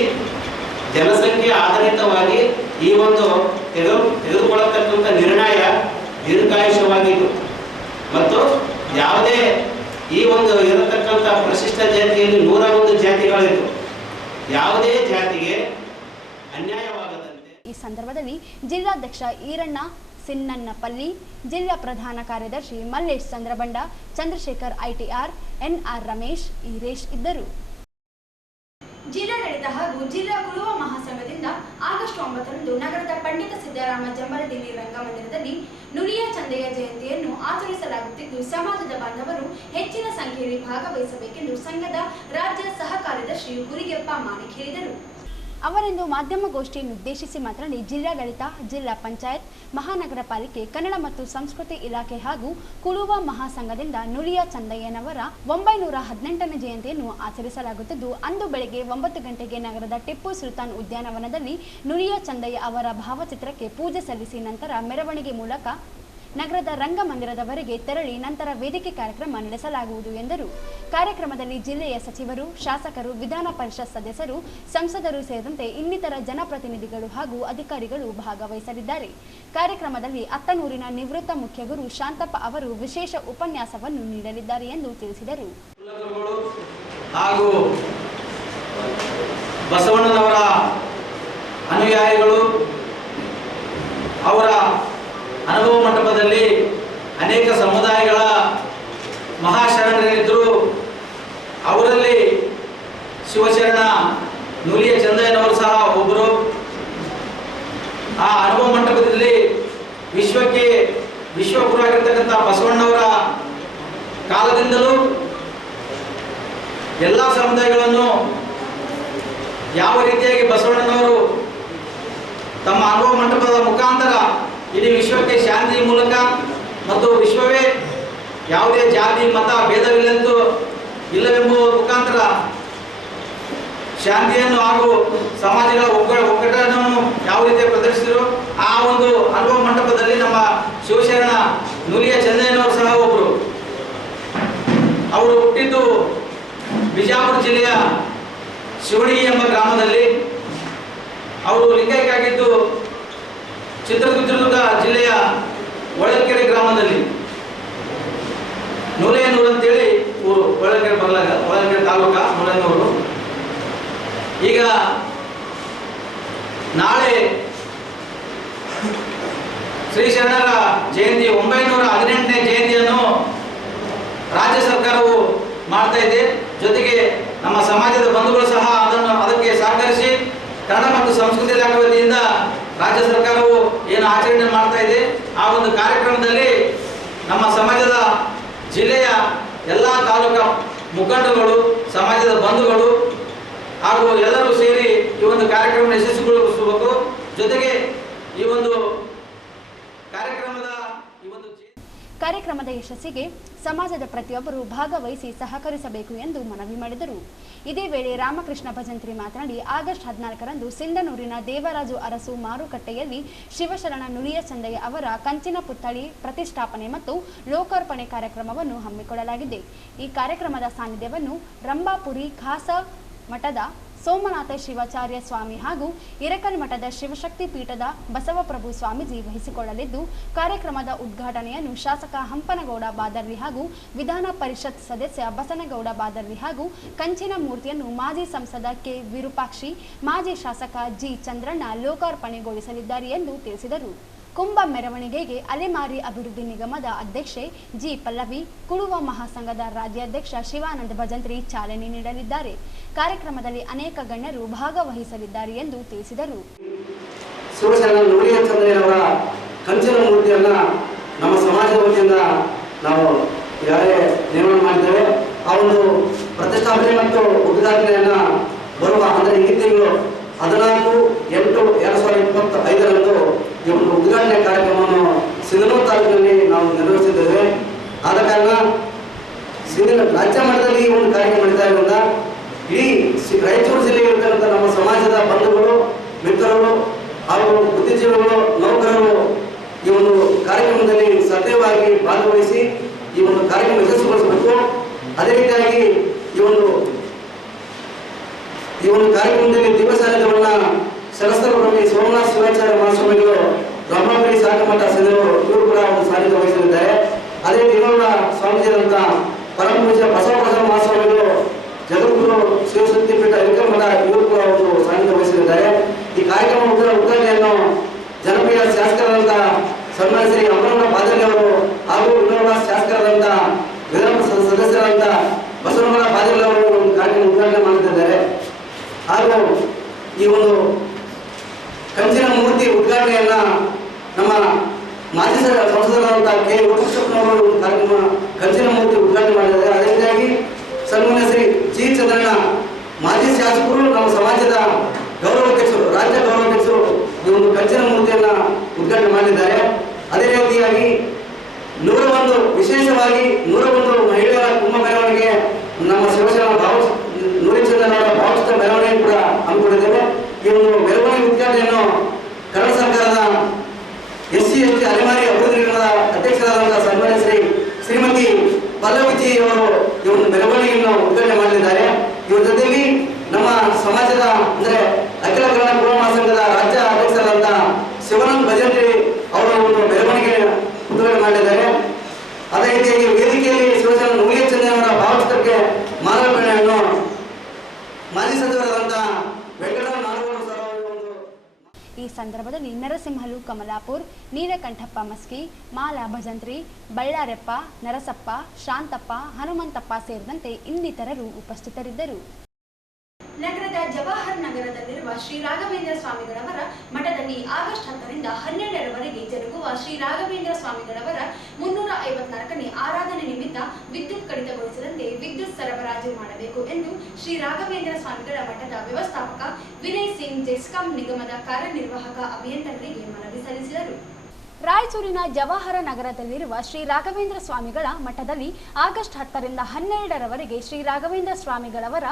ಜನಸಂಖ್ಯೆ ಆಧಾರಿತವಾಗಿ ಈ ಒಂದು ತೆಗೆದುಕೊಳ್ಳತಕ್ಕಂಥ ನಿರ್ಣಯ ದೀರ್ಘಾಯುಷವಾಗಿತ್ತು. ಮತ್ತು ಯಾವುದೇ ಈ ಒಂದು ಇರತಕ್ಕಂಥ ಪರಿಶಿಷ್ಟ ಜಾತಿಯಲ್ಲಿ 101 ಜಾತಿಗಳಿತ್ತು. ಯಾವುದೇ ಜಾತಿಗೆ ಅನ್ಯಾಯವಾಗದಂತೆ ಈ ಸಂದರ್ಭದಲ್ಲಿ ಜಿಲ್ಲಾಧ್ಯಕ್ಷ ಈರಣ್ಣ ಸಿನ್ನನ್ನಪಲ್ಲಿ, ಜಿಲ್ಲಾ ಪ್ರಧಾನ ಕಾರ್ಯದರ್ಶಿ ಮಲ್ಲೇಶ್ ಚಂದ್ರಬಂಡ, ಚಂದ್ರಶೇಖರ್ ITR, NR ರಮೇಶ್, ಈರೇಶ್ ಇದ್ದರು. ಜಿಲ್ಲಾಡಳಿತ ಹಾಗೂ ಜಿಲ್ಲಾ ಕುಳುವ ಮಹಾಸಂಘದಿಂದ ಆಗಸ್ಟ್ 9ರಂದು ನಗರದ ಪಂಡಿತ ಸಿದ್ದರಾಮ ಜಂಬರದಿನ್ನಿ ರಂಗಮಂದಿರದಲ್ಲಿ ನುಲಿಯ ಚಂದಯ್ಯ ಜಯಂತಿಯನ್ನು ಆಚರಿಸಲಾಗುತ್ತಿದ್ದು, ಸಮಾಜದ ಬಾಂಧವರು ಹೆಚ್ಚಿನ ಸಂಖ್ಯೆಯಲ್ಲಿ ಭಾಗವಹಿಸಬೇಕೆಂದು ಸಂಘದ ರಾಜ್ಯ ಸಹ ಕಾರ್ಯದರ್ಶಿ ಗುರಿಗೆಪ್ಪ ಮಾಣಿಕ್ ಹೇಳಿದರು. ಅವರಿಂದು ಮಾಧ್ಯಮಗೋಷ್ಠಿಯನ್ನು ಉದ್ದೇಶಿಸಿ ಮಾತನಾಡಿ, ಜಿಲ್ಲಾಡಳಿತ, ಜಿಲ್ಲಾ ಪಂಚಾಯತ್, ಮಹಾನಗರ ಪಾಲಿಕೆ, ಕನ್ನಡ ಮತ್ತು ಸಂಸ್ಕೃತಿ ಇಲಾಖೆ ಹಾಗೂ ಕುಳುವ ಮಹಾಸಂಘದಿಂದ ನುಲಿಯ ಚಂದಯ್ಯನವರ 918ನೇ ಜಯಂತಿಯನ್ನು ಆಚರಿಸಲಾಗುತ್ತಿದ್ದು, ಅಂದು ಬೆಳಗ್ಗೆ 9 ಗಂಟೆಗೆ ನಗರದ ಟಿಪ್ಪು ಸುಲ್ತಾನ್ ಉದ್ಯಾನವನದಲ್ಲಿ ನುಲಿಯ ಚಂದಯ್ಯ ಅವರ ಭಾವಚಿತ್ರಕ್ಕೆ ಪೂಜೆ ಸಲ್ಲಿಸಿ ನಂತರ ಮೆರವಣಿಗೆ ಮೂಲಕ ನಗರದ ರಂಗಮಂದಿರದವರೆಗೆ ತೆರಳಿ ನಂತರ ವೇದಿಕೆ ಕಾರ್ಯಕ್ರಮ ನಡೆಸಲಾಗುವುದು ಎಂದರು. ಕಾರ್ಯಕ್ರಮದಲ್ಲಿ ಜಿಲ್ಲೆಯ ಸಚಿವರು, ಶಾಸಕರು, ವಿಧಾನ ಪರಿಷತ್ ಸದಸ್ಯರು, ಸಂಸದರು ಸೇರಿದಂತೆ ಇನ್ನಿತರ ಜನಪ್ರತಿನಿಧಿಗಳು ಹಾಗೂ ಅಧಿಕಾರಿಗಳು ಭಾಗವಹಿಸಲಿದ್ದಾರೆ. ಕಾರ್ಯಕ್ರಮದಲ್ಲಿ ಅತ್ತನೂರಿನ ನಿವೃತ್ತ ಮುಖ್ಯಗುರು ಶಾಂತಪ್ಪ ಅವರು ವಿಶೇಷ ಉಪನ್ಯಾಸವನ್ನು ನೀಡಲಿದ್ದಾರೆ ಎಂದು ತಿಳಿಸಿದರು. ಹಾಗೂ ಬಸವಣ್ಣನವರ ಅನುಯಾಯಿಗಳು ಅವರ ಅನುಭವ ಮಂಟಪದಲ್ಲಿ ಅನೇಕ ಸಮುದಾಯಗಳ ಮಹಾಶರಣರಿದ್ದರು. ಅವರಲ್ಲಿ ಶಿವಶರಣ ನುಲಿಯ ಚಂದಯ್ಯನವರು ಸಹ ಒಬ್ಬರು. ಆ ಅನುಭವ ಮಂಟಪದಲ್ಲಿ ವಿಶ್ವಗುರುವಾಗಿರ್ತಕ್ಕಂಥ ಬಸವಣ್ಣವರ ಕಾಲದಿಂದಲೂ ಎಲ್ಲ ಸಮುದಾಯಗಳನ್ನು ಯಾವ ರೀತಿಯಾಗಿ ಬಸವಣ್ಣನವರು ತಮ್ಮ ಅನುಭವ ಮಂಟಪದ ಮುಖಾಂತರ ಇಡೀ ವಿಶ್ವಕ್ಕೆ ಶಾಂತಿ ಮೂಲಕ ಮತ್ತು ವಿಶ್ವವೇ ಯಾವುದೇ ಜಾತಿ ಮತ ಇಲ್ಲವೆಂಬುವ ಮುಖಾಂತರ ಶಾಂತಿಯನ್ನು ಹಾಗೂ ಸಮಾಜಗಳ ಒಗ್ಗಟ್ಟನ್ನು ಯಾವ ರೀತಿ ಪ್ರದರ್ಶಿಸಿದರು. ಆ ಒಂದು ಅನುಭವ ಮಂಟಪದಲ್ಲಿ ನಮ್ಮ ಶಿವಶರಣ ನುಲಿಯ ಚಂದಯ್ಯನವರು ಸಹ ಒಬ್ಬರು. ಅವರು ಹುಟ್ಟಿದ್ದು ಬಿಜಾಪುರ ಜಿಲ್ಲೆಯ ಶಿವಣಗಿ ಎಂಬ ಗ್ರಾಮದಲ್ಲಿ. ಅವರು ಲಿಂಗೈಕ್ಯಾಗಿದ್ದು ಚಿತ್ರದುರ್ಗ ಜಿಲ್ಲೆಯ ಹೊಳಲ್ಕೆರೆ ಗ್ರಾಮದಲ್ಲಿ. ನೂಲೇನೂರು ಅಂತೇಳಿ ಊರು, ಹೊಳಲ್ಕೆರೆ ಬರಲಾಗ ಹೊಳಲ್ಕೆರೆ ತಾಲೂಕ ನೂಲೇನೂರು. ಈಗ ನಾಳೆ ಶ್ರೀ ಶರಣರ ಜಯಂತಿ 918ನೇ ಜಯಂತಿಯನ್ನು ರಾಜ್ಯ ಸರ್ಕಾರವು ಮಾಡ್ತಾ ಇದೆ. ಜೊತೆಗೆ ನಮ್ಮ ಸಮಾಜದ ಬಂಧುಗಳು ಸಹ ಅದಕ್ಕೆ ಸಹಕರಿಸಿ ಕನ್ನಡ ಮತ್ತು ಸಂಸ್ಕೃತಿ ಇಲಾಖೆ ವತಿಯಿಂದ ರಾಜ್ಯ ಸರ್ಕಾರವು ಏನು ಆಚರಣೆ ಮಾಡ್ತಾ ಇದೆ, ಆ ಒಂದು ಕಾರ್ಯಕ್ರಮದಲ್ಲಿ ನಮ್ಮ ಸಮಾಜದ ಜಿಲ್ಲೆಯ ಎಲ್ಲ ತಾಲೂಕಾ ಮುಖಂಡರುಗಳು, ಸಮಾಜದ ಬಂಧುಗಳು ಹಾಗೂ ಎಲ್ಲರೂ ಸೇರಿ ಈ ಒಂದು ಕಾರ್ಯಕ್ರಮ ಯಶಸ್ವಿಗೊಳಿಸಬೇಕು. ಜೊತೆಗೆ ಈ ಒಂದು ಕಾರ್ಯಕ್ರಮದ ಯಶಸ್ಸಿಗೆ ಸಮಾಜದ ಪ್ರತಿಯೊಬ್ಬರು ಭಾಗವಹಿಸಿ ಸಹಕರಿಸಬೇಕು ಎಂದು ಮನವಿ ಮಾಡಿದರು. ಇದೇ ವೇಳೆ ರಾಮಕೃಷ್ಣ ಭಜಂತ್ರಿ ಮಾತನಾಡಿ, ಆಗಸ್ಟ್ 14ರಂದು ಸಿಂಧನೂರಿನ ದೇವರಾಜು ಅರಸು ಮಾರುಕಟ್ಟೆಯಲ್ಲಿ ಶಿವಶರಣ ನುಲಿಯ ಚಂದಯ್ಯ ಅವರ ಕಂಚಿನ ಪುತ್ಥಳಿ ಪ್ರತಿಷ್ಠಾಪನೆ ಮತ್ತು ಲೋಕಾರ್ಪಣೆ ಕಾರ್ಯಕ್ರಮವನ್ನು ಹಮ್ಮಿಕೊಳ್ಳಲಾಗಿದೆ. ಈ ಕಾರ್ಯಕ್ರಮದ ಸಾನ್ನಿಧ್ಯವನ್ನು ರಂಭಾಪುರಿ ಖಾಸ ಮಠದ ಸೋಮನಾಥ ಶಿವಾಚಾರ್ಯ ಸ್ವಾಮಿ ಹಾಗೂ ಇರಕಲ್ ಮಠದ ಶಿವಶಕ್ತಿ ಪೀಠದ ಬಸವಪ್ರಭು ಸ್ವಾಮೀಜಿ ವಹಿಸಿಕೊಳ್ಳಲಿದ್ದು, ಕಾರ್ಯಕ್ರಮದ ಉದ್ಘಾಟನೆಯನ್ನು ಶಾಸಕ ಹಂಪನಗೌಡ ಬಾದರ್ಲಿ ಹಾಗೂ ವಿಧಾನ ಪರಿಷತ್ ಸದಸ್ಯ ಬಸನಗೌಡ ಬಾದರ್ಲಿ ಹಾಗೂ ಕಂಚಿನ ಮೂರ್ತಿಯನ್ನು ಮಾಜಿ ಸಂಸದ ಕೆ ವಿರೂಪಾಕ್ಷಿ, ಮಾಜಿ ಶಾಸಕ ಜಿ ಚಂದ್ರಣ್ಣ ಲೋಕಾರ್ಪಣೆಗೊಳಿಸಲಿದ್ದಾರೆ ಎಂದು ತಿಳಿಸಿದರು. ಕುಂಭ ಮೆರವಣಿಗೆಗೆ ಅಲೆಮಾರಿ ಅಭಿವೃದ್ಧಿ ನಿಗಮದ ಅಧ್ಯಕ್ಷೆ ಜಿ ಪಲ್ಲವಿ, ಕುಳುವ ಮಹಾಸಂಘದ ರಾಜ್ಯಾಧ್ಯಕ್ಷ ಶಿವಾನಂದ ಭಜಂತ್ರಿ ಚಾಲನೆ ನೀಡಲಿದ್ದಾರೆ. ಕಾರ್ಯಕ್ರಮದಲ್ಲಿ ಅನೇಕ ಗಣ್ಯರು ಭಾಗವಹಿಸಲಿದ್ದಾರೆ ಎಂದು ತಿಳಿಸಿದರು. ಶಿವಶರಣ ನುಲಿಯ ಚಂದಯ್ಯನವರ ಕಂಚಿನ ಮೂರ್ತಿಯನ್ನ ನಮ್ಮ ಸಮಾಜದ ವತಿಯಿಂದ ನಾವು ಈಗಾಗಲೇ ನಿರ್ಮಾಣ ಮಾಡಿದ್ದೇವೆ. ಆ ಒಂದು ಪ್ರತಿಷ್ಠಾಪನೆ ಮತ್ತು ಉದ್ಘಾಟನೆಯನ್ನ ಬರುವ ಅಂದರೆ ಈ ತಿಂಗಳು 14/8/2025ರಂದು ಈ ಒಂದು ಉದ್ಘಾಟನೆ ಕಾರ್ಯಕ್ರಮವನ್ನು ಸಿಂಧನೂರು ತಾಲೂಕಿನಲ್ಲಿ ನಾವು ನಿರ್ವಹಿಸಿದ್ದೇವೆ. ಆದ ಕಾರಣ ರಾಜ್ಯ ಮಟ್ಟದಲ್ಲಿ ಈ ಒಂದು ಕಾರ್ಯಕ್ರಮ ನಡೀತಾ ಇರೋದ್ರಿಂದ ಇಡೀ ರಾಯಚೂರು ಜಿಲ್ಲೆಯಲ್ಲಿರ್ತಕ್ಕಂಥ ನಮ್ಮ ಸಮಾಜದ ಬಂಧುಗಳು, ಮಿತ್ರರು ಹಾಗೂ ಬುದ್ಧಿಜೀವಿಗಳು, ನೌಕರರು ಈ ಒಂದು ಕಾರ್ಯಕ್ರಮದಲ್ಲಿ ಸಕ್ರಿಯವಾಗಿ ಭಾಗವಹಿಸಿ ಈ ಒಂದು ಕಾರ್ಯಕ್ರಮ ಯಶಸ್ವಿಗೊಳಿಸಬೇಕು. ಅದೇ ರೀತಿಯಾಗಿ ಈ ಒಂದು ಕಾರ್ಯಕ್ರಮದಲ್ಲಿ ದಿವ್ಯ ಸಾನ್ನಿಧ್ಯವನ್ನ ಸರಸ್ವರರಲ್ಲಿ ಸೋಮನಾಥ ಶಿವಾಚಾರ್ಯ ಮಹಾಸ್ವಾಮಿಗಳು, ಬ್ರಹ್ಮಪುರಿ ಸಾಕಮಠ ಸದನರು ಇವರು ಕೂಡ ಒಂದು ಸಾನ್ನಿಧ್ಯ ವಹಿಸಲಿದ್ದಾರೆ. ಅದೇ ಇನ್ನೊಬ್ಬ ಸ್ವಾಮೀಜಿಯಾದಂಥ ಪರಮ ಪೂಜ್ಯ ಬಸವಪ್ರಸಾದ ಮಹಾಸ್ವಾಮಿಗಳು, ಜಗದ್ಗುರು ಶಿವಶಕ್ತಿ ಪೀಠ ವಿಕ್ರಮಠ ಇವರು ಕೂಡ ಒಂದು ಸಾನ್ನಿಧ್ಯ ವಹಿಸಲಿದ್ದಾರೆ. ಈ ಕಾರ್ಯಕ್ರಮ ಉದ್ಘಾಟನೆಯನ್ನು ಜನಪ್ರಿಯ ಶಾಸಕರಾದಂಥ ಸನ್ಮಾನ್ಯ ಶ್ರೀ ಅಮರಣ್ಣ ಬಾದರ್ಲಿ ಅವರು ಹಾಗೂ ಇನ್ನೊಬ್ಬ ಶಾಸಕರಾದಂಥ ವಿಧಾನ ಸದಸ್ಯರಾದಂಥ ಬಸವನಗೌಡ ಬಾದರ್ಲಿ ಅವರು ಒಂದು ಕಾರ್ಯಕ್ರಮ ಉದ್ಘಾಟನೆ ಮಾಡುತ್ತಿದ್ದಾರೆ. ಹಾಗೂ ಈ ಒಂದು ಕಂಚಿನ ಮೂರ್ತಿ ಉದ್ಘಾಟನೆಯನ್ನ ನಮ್ಮ ಮಾಜಿ ಸಂಸದರಾದಂಥ ಕೆ ವೆಂಕಟೇಶ್ವರನವರು ಒಂದು ಕಾರ್ಯಕ್ರಮ ಕಂಚಿನ ಮೂರ್ತಿ ಉದ್ಘಾಟನೆ ಮಾಡಿದ್ದಾರೆ. ಅದೇ ರೀತಿಯಾಗಿ ಸನ್ಮಾನ್ಯ ಶ್ರೀ ಜಿ ಚಂದ್ರಣ್ಣ ಮಾಜಿ ಶಾಸಕರು, ನಮ್ಮ ಸಮಾಜದ ಗೌರವಾಧ್ಯಕ್ಷರು, ರಾಜ್ಯ ಗೌರವಾಧ್ಯಕ್ಷರು ಈ ಒಂದು ಕಂಚಿನ ಮೂರ್ತಿಯನ್ನ ಉದ್ಘಾಟನೆ ಮಾಡಿದ್ದಾರೆ. ಅದೇ ರೀತಿಯಾಗಿ 101 ವಿಶೇಷವಾಗಿ 101 ಮಹಿಳೆಯರ ಕುಂಭ ಮೆರವಣಿಗೆ ನಮ್ಮ ಶಿವಸೇನಾ ನೂರಿಚಂದ್ರನವರ ಭಾವಚಿತ್ರ ಮೆರವಣಿಗೆ ಕೂಡ ಹಮ್ಮಿಕೊಂಡಿದ್ದೇವೆ. ಈ ಒಂದು ಮೆರವಣಿಗೆ ಉದ್ಘಾಟನೆಯನ್ನು ಕನ್ನಡ ಸರ್ಕಾರದ SC ST ಅಲೆಮಾರಿ ಅಭಿವೃದ್ಧಿ ನಿಗಮದ ಅಧ್ಯಕ್ಷರಾದಂತಹ ಸನ್ಮಾನ್ಯ ಶ್ರೀಮತಿ ಪಲ್ಲವಿಜಿ ಅವರು ಈ ಒಂದು ಮೆರವಣಿಗೆಯನ್ನು ಉದ್ಘಾಟನೆ ಮಾಡಲಿದ್ದಾರೆ. ಇವರ ಜೊತೆಯಲ್ಲಿ ನಮ್ಮ ಸಮಾಜದ ಅಂದ್ರೆ ಅಖಿಲ ಕನ್ನಡ ಕುಲ ಮಹಾಸಂಘದ ರಾಜ್ಯ ಅಧ್ಯಕ್ಷರಾದಂಥ ಶಿವಾನಂದ ಭಜಂತ್ರಿ ಅವರು ಒಂದು ಮೆರವಣಿಗೆ ಉದ್ಘಾಟನೆ ಮಾಡಲಿದ್ದಾರೆ. ಅದೇ ರೀತಿಯಾಗಿ ವೇದಿಕೆಯಲ್ಲಿ ಶಿವಸೇನಾ ನೂಲಿಯಚಂದ್ರ ಅವರ ಭಾವಚಿತ್ರಕ್ಕೆ ಮಾಲಾರ್ಪಣೆಯನ್ನು ಮಾಜಿ ಸಚಿವರಾದಂಥ ವೆಂಕಟರಾವ್ ನಾಡಗೌಡ ಸರ್ ಅವರು ಈ ಸಂದರ್ಭದಲ್ಲಿ ನರಸಿಂಹಲು ಕಮಲಾಪುರ್, ನೀಲಕಂಠಪ್ಪ ಮಸ್ಕಿ, ಮಾಲಾ ಭಜಂತ್ರಿ, ಬಳ್ಳಾರೆಪ್ಪ, ನರಸಪ್ಪ, ಶಾಂತಪ್ಪ, ಹನುಮಂತಪ್ಪ ಸೇರಿದಂತೆ ಇನ್ನಿತರರು ಉಪಸ್ಥಿತರಿದ್ದರು. ನಗರದ ಜವಾಹರ್ ನಗರದಲ್ಲಿರುವ ಶ್ರೀ ರಾಘವೇಂದ್ರ ಸ್ವಾಮಿಗಳವರ ಮಠದಲ್ಲಿ ಆಗಸ್ಟ್ 10ರಿಂದ 12ರವರೆಗೆ ಜರುಗುವ ಶ್ರೀ ರಾಘವೇಂದ್ರ ಸ್ವಾಮಿಗಳವರ 354ನೇ ಆರಾಧನೆ ನಿಮಿತ್ತ ವಿದ್ಯುತ್ ಕಡಿತಗೊಳಿಸದಂತೆ ವಿದ್ಯುತ್ ಸರಬರಾಜು ಮಾಡಬೇಕು ಎಂದು ಶ್ರೀ ರಾಘವೇಂದ್ರ ಸ್ವಾಮಿಗಳ ಮಠದ ವ್ಯವಸ್ಥಾಪಕ ವಿನಯ್ ಸಿಂಗ್ ಜೆಸ್ಕಾಂ ನಿಗಮದ ಕಾರ್ಯನಿರ್ವಾಹಕ ಅಭಿಯಂತರರಿಗೆ ಮನವಿ ಸಲ್ಲಿಸಿದರು. ರಾಯಚೂರಿನ ಜವಾಹರ ನಗರದಲ್ಲಿರುವ ಶ್ರೀ ರಾಘವೇಂದ್ರ ಸ್ವಾಮಿಗಳ ಮಠದಲ್ಲಿ ಆಗಸ್ಟ್ 10ರಿಂದ 12ರವರೆಗೆ ಶ್ರೀ ರಾಘವೇಂದ್ರ ಸ್ವಾಮಿಗಳವರ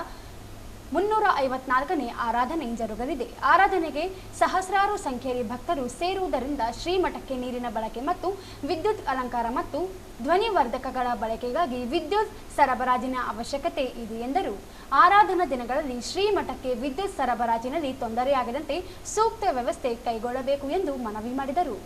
354ನೇ ಆರಾಧನೆ ಜರುಗಲಿದೆ. ಆರಾಧನೆಗೆ ಸಹಸ್ರಾರು ಸಂಖ್ಯೆಯಲ್ಲಿ ಭಕ್ತರು ಸೇರುವುದರಿಂದ ಶ್ರೀಮಠಕ್ಕೆ ನೀರಿನ ಬಳಕೆ ಮತ್ತು ವಿದ್ಯುತ್ ಅಲಂಕಾರ ಮತ್ತು ಧ್ವನಿವರ್ಧಕಗಳ ಬಳಕೆಗಾಗಿ ವಿದ್ಯುತ್ ಸರಬರಾಜಿನ ಅವಶ್ಯಕತೆ ಇದೆ ಎಂದರು. ಆರಾಧನಾ ದಿನಗಳಲ್ಲಿ ಶ್ರೀಮಠಕ್ಕೆ ವಿದ್ಯುತ್ ಸರಬರಾಜಿನಲ್ಲಿ ತೊಂದರೆಯಾಗದಂತೆ ಸೂಕ್ತ ವ್ಯವಸ್ಥೆ ಕೈಗೊಳ್ಳಬೇಕು ಎಂದು ಮನವಿ ಮಾಡಿದರು.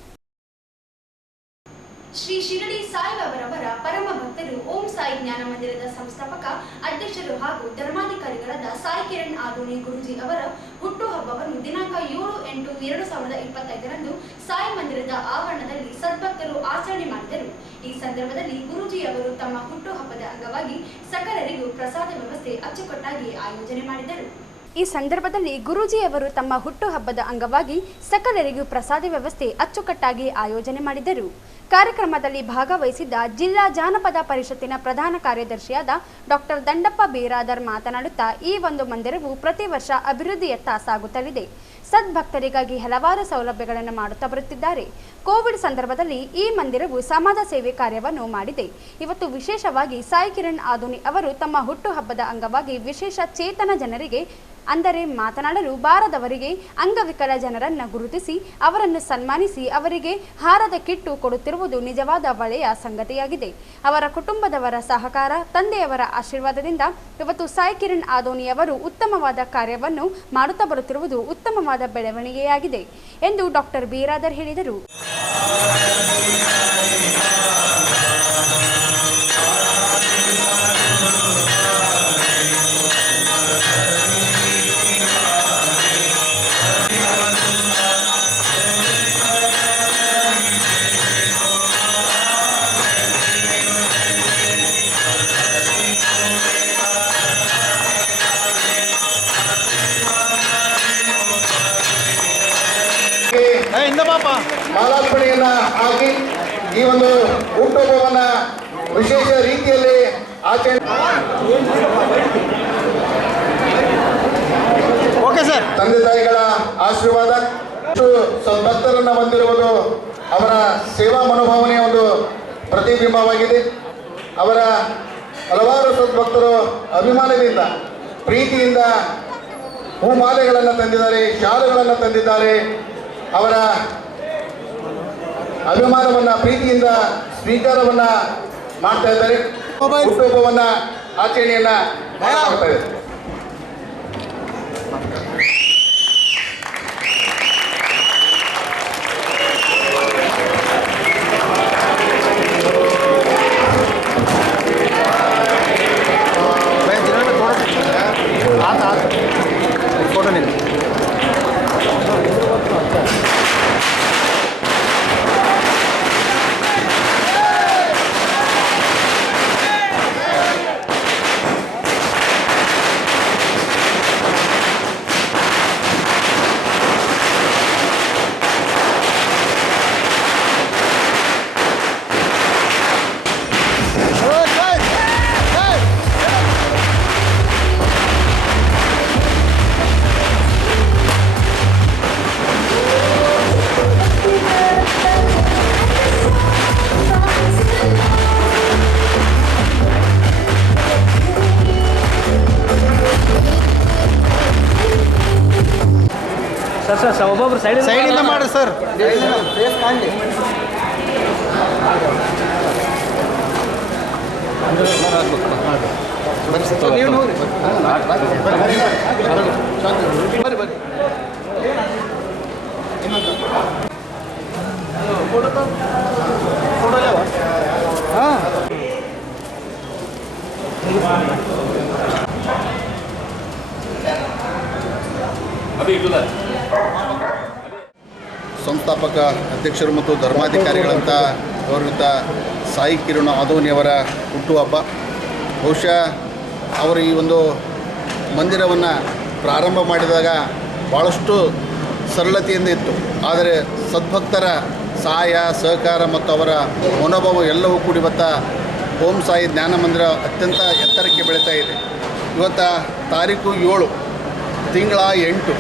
ಶ್ರೀ ಶಿರಡಿ ಸಾಯಿಬಾಬಾರವರ ಪರಮ ಭಕ್ತರು ಓಂ ಸಾಯಿ ಜ್ಞಾನ ಮಂದಿರದ ಸಂಸ್ಥಾಪಕ ಅಧ್ಯಕ್ಷರು ಹಾಗೂ ಧರ್ಮಾಧಿಕಾರಿಗಳಾದ ಸಾಯಿ ಕಿರಣ್ ಆದೋನಿ ಗುರೂಜಿ ಅವರ ಹುಟ್ಟುಹಬ್ಬವನ್ನು ದಿನಾಂಕ 7/8/2025ರಂದು ಸಾಯಿ ಮಂದಿರದ ಆವರಣದಲ್ಲಿ ಸದ್ಭಕ್ತರು ಆಚರಣೆ ಮಾಡಿದರು. ಈ ಸಂದರ್ಭದಲ್ಲಿ ಗುರೂಜಿ ಅವರು ತಮ್ಮ ಹುಟ್ಟುಹಬ್ಬದ ಅಂಗವಾಗಿ ಸಕಲರಿಗೂ ಪ್ರಸಾದ ವ್ಯವಸ್ಥೆ ಅಚ್ಚುಕಟ್ಟಾಗಿ ಆಯೋಜನೆ ಮಾಡಿದರು. ಈ ಸಂದರ್ಭದಲ್ಲಿ ಗುರೂಜಿಯವರು ತಮ್ಮ ಹುಟ್ಟುಹಬ್ಬದ ಅಂಗವಾಗಿ ಸಕಲರಿಗೂ ಪ್ರಸಾದ ವ್ಯವಸ್ಥೆ ಅಚ್ಚುಕಟ್ಟಾಗಿ ಆಯೋಜನೆ ಮಾಡಿದರು. ಕಾರ್ಯಕ್ರಮದಲ್ಲಿ ಭಾಗವಹಿಸಿದ್ದ ಜಿಲ್ಲಾ ಜಾನಪದ ಪರಿಷತ್ತಿನ ಪ್ರಧಾನ ಕಾರ್ಯದರ್ಶಿಯಾದ ಡಾಕ್ಟರ್ ದಂಡಪ್ಪ ಬೀರಾದರ್ ಮಾತನಾಡುತ್ತಾ, ಈ ಒಂದು ಮಂದಿರವು ಪ್ರತಿ ವರ್ಷ ಅಭಿವೃದ್ಧಿಯತ್ತ ಸಾಗುತ್ತಲಿದೆ. ಸದ್ಭಕ್ತರಿಗಾಗಿ ಹಲವಾರು ಸೌಲಭ್ಯಗಳನ್ನು ಮಾಡುತ್ತಾ ಬರುತ್ತಿದ್ದಾರೆ. ಕೋವಿಡ್ ಸಂದರ್ಭದಲ್ಲಿ ಈ ಮಂದಿರವು ಸಮಾಜ ಸೇವೆ ಕಾರ್ಯವನ್ನು ಮಾಡಿದೆ. ಇವತ್ತು ವಿಶೇಷವಾಗಿ ಸಾಯಿ ಕಿರಣ್ ಆದೋನಿ ಅವರು ತಮ್ಮ ಹುಟ್ಟುಹಬ್ಬದ ಅಂಗವಾಗಿ ವಿಶೇಷ ಚೇತನ ಜನರಿಗೆ ಅಂದರೆ ಮಾತನಾಡಲು ಬಾರದವರಿಗೆ ಅಂಗವಿಕಲ ಜನರನ್ನು ಗುರುತಿಸಿ ಅವರನ್ನು ಸನ್ಮಾನಿಸಿ ಅವರಿಗೆ ಹಾರದ ಕಿಟ್ಟು ಕೊಡುತ್ತಿರುವುದು ನಿಜವಾದ ಒಳ್ಳೆಯ ಸಂಗತಿಯಾಗಿದೆ. ಅವರ ಕುಟುಂಬದವರ ಸಹಕಾರ, ತಂದೆಯವರ ಆಶೀರ್ವಾದದಿಂದ ಇವತ್ತು ಸಾಯಿ ಕಿರಣ್ ಆದೋನಿ ಅವರು ಉತ್ತಮವಾದ ಕಾರ್ಯವನ್ನು ಮಾಡುತ್ತಾ ಬರುತ್ತಿರುವುದು ಉತ್ತಮವಾದ ಬೆಳವಣಿಗೆಯಾಗಿದೆ ಎಂದು ಡಾಕ್ಟರ್ ಬೀರಾದರ್ ಹೇಳಿದರು. ಮಾಲಾರ್ಪಣೆಯನ್ನ ಹಾಕಿ ಈ ಒಂದು ಹುಟ್ಟುಹಬ್ಬವನ್ನ ವಿಶೇಷ ರೀತಿಯಲ್ಲಿ ಆಚರಣೆ ತಂದೆ ತಾಯಿಗಳ ಆಶೀರ್ವಾದ ಸದ್ಭಕ್ತರನ್ನ ಹೊಂದಿರುವುದು ಅವರ ಸೇವಾ ಮನೋಭಾವನೆಯ ಒಂದು ಪ್ರತಿಬಿಂಬವಾಗಿದೆ. ಅವರ ಹಲವಾರು ಸದ್ಭಕ್ತರು ಅಭಿಮಾನದಿಂದ ಪ್ರೀತಿಯಿಂದ ಹೂಮಾಲೆಗಳನ್ನು ತಂದಿದ್ದಾರೆ, ಶಾಲುಗಳನ್ನು ತಂದಿದ್ದಾರೆ. ಅವರ ಅಭಿಮಾನವನ್ನ ಪ್ರೀತಿಯಿಂದ ಸ್ವೀಕಾರವನ್ನ ಮಾಡ್ತಾ ಇದ್ದಾರೆ. ಹುಟ್ಟುಹಬ್ಬವನ್ನ ಆಚರಣೆಯನ್ನ ಮಾಡ್ತಾ ಇದ್ದಾರೆ. फोटो नहीं ಸರ್ ಒಬ್ಬೊಬ್ರು ಸೈಡಿಂದ ಮಾಡಿ ಸರ್. ಸಂಸ್ಥಾಪಕ ಅಧ್ಯಕ್ಷರು ಮತ್ತು ಧರ್ಮಾಧಿಕಾರಿಗಳಂತ ಗೌರವಿತ ಸಾಯಿ ಕಿರಣ್ ಆದೋನಿಯವರ ಹುಟ್ಟುಹಬ್ಬ. ಬಹುಶಃ ಅವರು ಈ ಒಂದು ಮಂದಿರವನ್ನು ಪ್ರಾರಂಭ ಮಾಡಿದಾಗ ಭಾಳಷ್ಟು ಸರಳತೆಯಿಂದ ಇತ್ತು. ಆದರೆ ಸದ್ಭಕ್ತರ ಸಹಾಯ ಸಹಕಾರ ಮತ್ತು ಅವರ ಮನೋಭಾವ ಎಲ್ಲವೂ ಕೂಡಿ ಇವತ್ತು ಓಂ ಸಾಯಿ ಜ್ಞಾನ ಮಂದಿರ ಅತ್ಯಂತ ಎತ್ತರಕ್ಕೆ ಬೆಳೀತಾ ಇದೆ. ಇವತ್ತು ತಾರೀಕು 7 ತಿಂಗಳ 8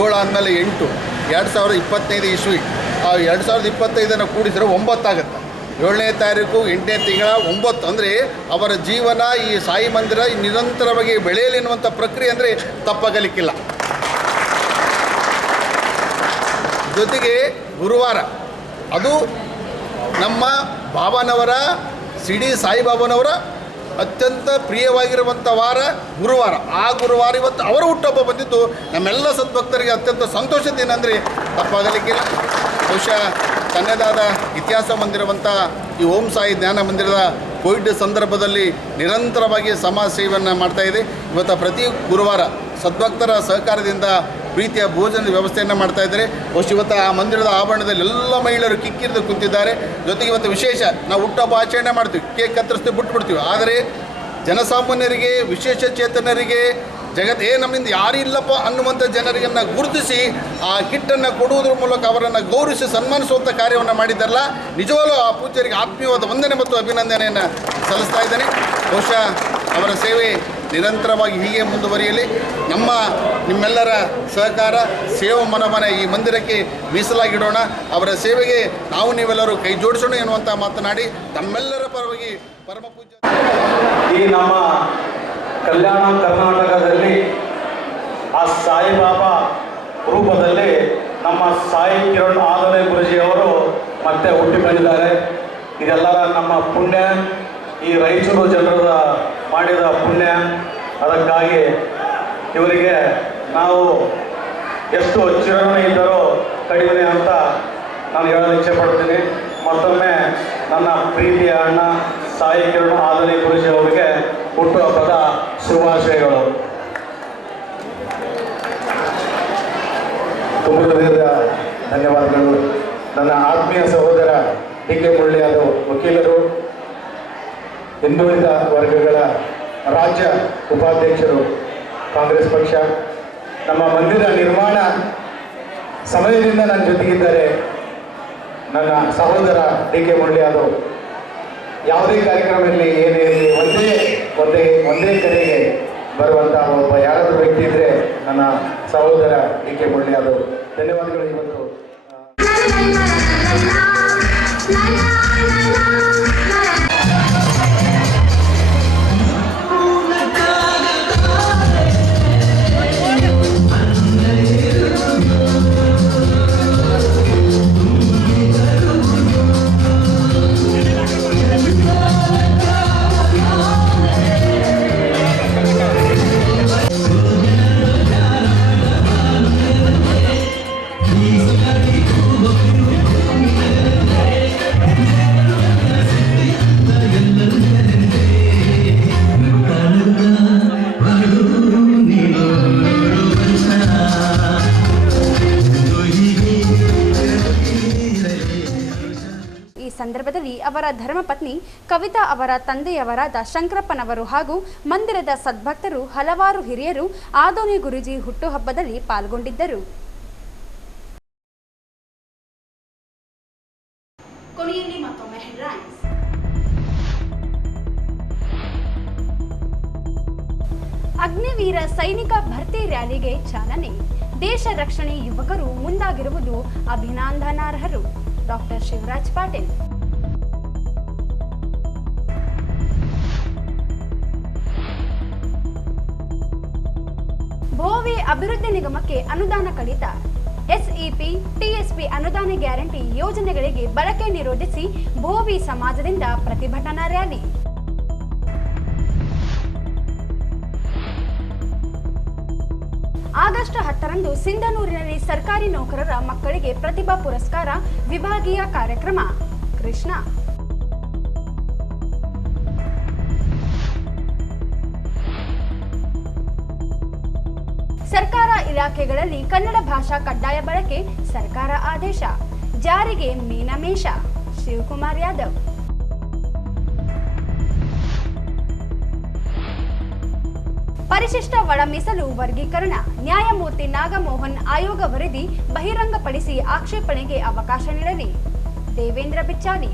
7 ಆದಮೇಲೆ 8 2025 ಇಸ್ವಿ. ಆ 2025 ಕೂಡಿಸಿದ್ರೆ 9 ಆಗುತ್ತೆ. 7ನೇ ತಾರೀಕು 8ನೇ ತಿಂಗಳ 9 ಅಂದರೆ ಅವರ ಜೀವನ ಈ ಸಾಯಿ ಮಂದಿರ ನಿರಂತರವಾಗಿ ಬೆಳೆಯಲಿ ಎನ್ನುವಂಥ ಪ್ರಕ್ರಿಯೆ ಅಂದರೆ ತಪ್ಪಾಗಲಿಕ್ಕಿಲ್ಲ. ಜೊತೆಗೆ ಗುರುವಾರ ಅದು ನಮ್ಮ ಬಾಬಾನವರ ಶಿರಡಿ ಸಾಯಿಬಾಬಾನವರ ಅತ್ಯಂತ ಪ್ರಿಯವಾಗಿರುವಂಥ ವಾರ ಗುರುವಾರ. ಆ ಗುರುವಾರ ಇವತ್ತು ಅವರ ಹುಟ್ಟುಹಬ್ಬ ಬಂದಿದ್ದು ನಮ್ಮೆಲ್ಲ ಸದ್ಭಕ್ತರಿಗೆ ಅತ್ಯಂತ ಸಂತೋಷದ ದಿನ ಅಂದರೆ ತಪ್ಪಾಗಲಿಕ್ಕಿಲ್ಲ. ಬಹುಶಃ ತನ್ನದಾದ ಇತಿಹಾಸ ಹೊಂದಿರುವಂಥ ಈ ಓಂ ಸಾಯಿ ಜ್ಞಾನ ಮಂದಿರದ ಕೋವಿಡ್ ಸಂದರ್ಭದಲ್ಲಿ ನಿರಂತರವಾಗಿ ಸಮಾಜ ಸೇವೆಯನ್ನು ಮಾಡ್ತಾಯಿದೆ. ಇವತ್ತು ಪ್ರತಿ ಗುರುವಾರ ಸದ್ಭಕ್ತರ ಸಹಕಾರದಿಂದ ಪ್ರೀತಿಯ ಭೋಜನದ ವ್ಯವಸ್ಥೆಯನ್ನು ಮಾಡ್ತಾಯಿದ್ದಾರೆ. ಬಹುಶಃ ಇವತ್ತು ಆ ಮಂದಿರದ ಆವರಣದಲ್ಲಿ ಎಲ್ಲ ಮಹಿಳೆಯರು ಕಿಕ್ಕಿರಿದು ಕುಂತಿದ್ದಾರೆ. ಜೊತೆಗೆ ಇವತ್ತು ವಿಶೇಷ ನಾವು ಹುಟ್ಟುಹಬ್ಬ ಆಚರಣೆ ಮಾಡ್ತೀವಿ, ಕೇಕ್ ಕತ್ತರಿಸ್ತೀವಿ, ಬಿಟ್ಬಿಡ್ತೀವಿ. ಆದರೆ ಜನಸಾಮಾನ್ಯರಿಗೆ, ವಿಶೇಷ ಚೇತನರಿಗೆ, ನಮ್ಮಿಂದ ಯಾರೂ ಇಲ್ಲಪ್ಪ ಅನ್ನುವಂಥ ಜನರಿಗೆ ಗುರುತಿಸಿ ಆ ಕಿಟ್ಟನ್ನು ಕೊಡುವುದರ ಮೂಲಕ ಅವರನ್ನು ಗೌರವಿಸಿ ಸನ್ಮಾನಿಸುವಂಥ ಕಾರ್ಯವನ್ನು ಮಾಡಿದ್ದಾರಲ್ಲ, ನಿಜವಾಗಲೂ ಆ ಪೂಜ್ಯರಿಗೆ ಆತ್ಮೀಯವಾದ ವಂದನೆ ಮತ್ತು ಅಭಿನಂದನೆಯನ್ನು ಸಲ್ಲಿಸ್ತಾ ಇದ್ದೇನೆ. ಬಹುಶಃ ಅವರ ಸೇವೆ ನಿರಂತರವಾಗಿ ಹೀಗೆ ಮುಂದುವರಿಯಲಿ. ನಿಮ್ಮೆಲ್ಲರ ಸಹಕಾರ ಸೇವಾ ಮನೋಭಾವನೆ ಈ ಮಂದಿರಕ್ಕೆ ಮೀಸಲಾಗಿಡೋಣ. ಅವರ ಸೇವೆಗೆ ನೀವೆಲ್ಲರೂ ಕೈ ಜೋಡಿಸೋಣ ಎನ್ನುವಂಥ ಮಾತನಾಡಿ ತಮ್ಮೆಲ್ಲರ ಪರವಾಗಿ ಪರಮ ಪೂಜ್ಯ ಈ ನಮ್ಮ ಕಲ್ಯಾಣ ಕರ್ನಾಟಕದಲ್ಲಿ ಆ ಸಾಯಿಬಾಬಾ ರೂಪದಲ್ಲಿ ನಮ್ಮ ಸಾಯಿ ಕಿರಣ್ ಆದೋನಿ ಗುರುಜಿಯವರು ಮತ್ತೆ ಹುಟ್ಟಿ ಬಂದಿದ್ದಾರೆ. ಇದೆಲ್ಲ ನಮ್ಮ ಪುಣ್ಯ, ಈ ರಾಯಚೂರು ಜನರ ಮಾಡಿದ ಪುಣ್ಯ. ಅದಕ್ಕಾಗಿ ಇವರಿಗೆ ನಾವು ಎಷ್ಟು ಚಿರಋಣಿ ಇದ್ದರೋ ಕಡಿಮೆ ಅಂತ ನಾನು ಹೇಳಲು ಇಚ್ಛೆ ಪಡ್ತೀನಿ. ಮತ್ತೊಮ್ಮೆ ನನ್ನ ಪ್ರೀತಿಯ ಅಣ್ಣ ಸಾಯಿ ಕಿರಣ್ ಆದೋನಿ ಗುರುಜಿ ಅವರಿಗೆ ಹುಟ್ಟುಹಬ್ಬದ ಶುಭಾಶಯಗಳು. ತುಂಬ ಧನ್ಯವಾದಗಳು. ನನ್ನ ಆತ್ಮೀಯ ಸಹೋದರ ಡಿ ಕೆ ಮುರಳಿ ವಕೀಲರು, ಹಿಂದುಳಿದ ವರ್ಗಗಳ ರಾಜ್ಯ ಉಪಾಧ್ಯಕ್ಷರು, ಕಾಂಗ್ರೆಸ್ ಪಕ್ಷ, ನಮ್ಮ ಮಂದಿರ ನಿರ್ಮಾಣ ಸಮಯದಿಂದ ನನ್ನ ಜೊತೆಗಿದ್ದಾರೆ ನನ್ನ ಸಹೋದರ ಡಿ ಕೆ ಮುರಳಿ. ಯಾವುದೇ ಕಾರ್ಯಕ್ರಮ ಇರಲಿ, ಏನೇ ಇರಲಿ, ಒಂದೇ ಕಡೆಗೆ ಬರುವಂತಹ ಒಬ್ಬ ಯಾರಾದರೂ ವ್ಯಕ್ತಿ ಇದ್ದರೆ ನನ್ನ ಸಹೋದರ ಡಿ ಕೆ ಮುರಳಿ. ಧನ್ಯವಾದಗಳು. ಇವತ್ತು ಈ ಸಂದರ್ಭದಲ್ಲಿ ಅವರ ಧರ್ಮಪತ್ನಿ ಕವಿತಾ ಅವರ ತಂದೆಯವರಾದ ಶಂಕರಪ್ಪನವರು ಹಾಗೂ ಮಂದಿರದ ಸದ್ಭಕ್ತರು ಹಲವಾರು ಹಿರಿಯರು ಆದೋನಿ ಗುರೂಜಿ ಹುಟ್ಟುಹಬ್ಬದಲ್ಲಿ ಪಾಲ್ಗೊಂಡಿದ್ದರು. ಕೊನೆಯಲ್ಲಿ ಮತ್ತೊಮ್ಮೆ ಹೆಡ್ಲೈನ್ಸ್. ಅಗ್ನಿವೀರ ಸೈನಿಕ ಭರ್ತಿ ರ್ಯಾಲಿಗೆ ಚಾಲನೆ. ದೇಶ ರಕ್ಷಣೆ ಯುವಕರು ಮುಂದಾಗಿರುವುದು ಅಭಿನಂದನಾರ್ಹರು. ಡಾಕ್ಟರ್ ಶಿವರಾಜ್ ಪಾಟೀಲ್. ಭೋವಿ ಅಭಿವೃದ್ಧಿ ನಿಗಮಕ್ಕೆ ಅನುದಾನ ಕಡಿತ. ಎಸ್ಇಪಿ, ಟಿಎಸ್ಪಿ ಅನುದಾನ ಗ್ಯಾರಂಟಿ ಯೋಜನೆಗಳಿಗೆ ಬಳಕೆ ನಿರೋಧಿಸಿ ಭೋವಿ ಸಮಾಜದಿಂದ ಪ್ರತಿಭಟನಾ ರ್ಯಾಲಿ. ಆಗಸ್ಟ್ 10ರಂದು ಸಿಂಧನೂರಿನಲ್ಲಿ ಸರ್ಕಾರಿ ನೌಕರರ ಮಕ್ಕಳಿಗೆ ಪ್ರತಿಭಾ ಪುರಸ್ಕಾರ ವಿಭಾಗೀಯ ಕಾರ್ಯಕ್ರಮ. ಕೃಷ್ಣ. ಸರ್ಕಾರ ಇಲಾಖೆಗಳಲ್ಲಿ ಕನ್ನಡ ಭಾಷಾ ಕಡ್ಡಾಯ ಬಳಕೆ ಸರ್ಕಾರ ಆದೇಶ. ಜಾರಿಗೆ ಮೀನಮೇಷ. ಶಿವಕುಮಾರ್ ಯಾದವ್. ಪರಿಶಿಷ್ಟ ಒಳ ಮೀಸಲು ವರ್ಗೀಕರಣ. ನ್ಯಾಯಮೂರ್ತಿ ನಾಗಮೋಹನ್ ಆಯೋಗ ವರದಿ ಬಹಿರಂಗಪಡಿಸಿ ಆಕ್ಷೇಪಣೆಗೆ ಅವಕಾಶ ನೀಡಲಿ. ದೇವೇಂದ್ರ ಬಿಚ್ಚಾಲಿ.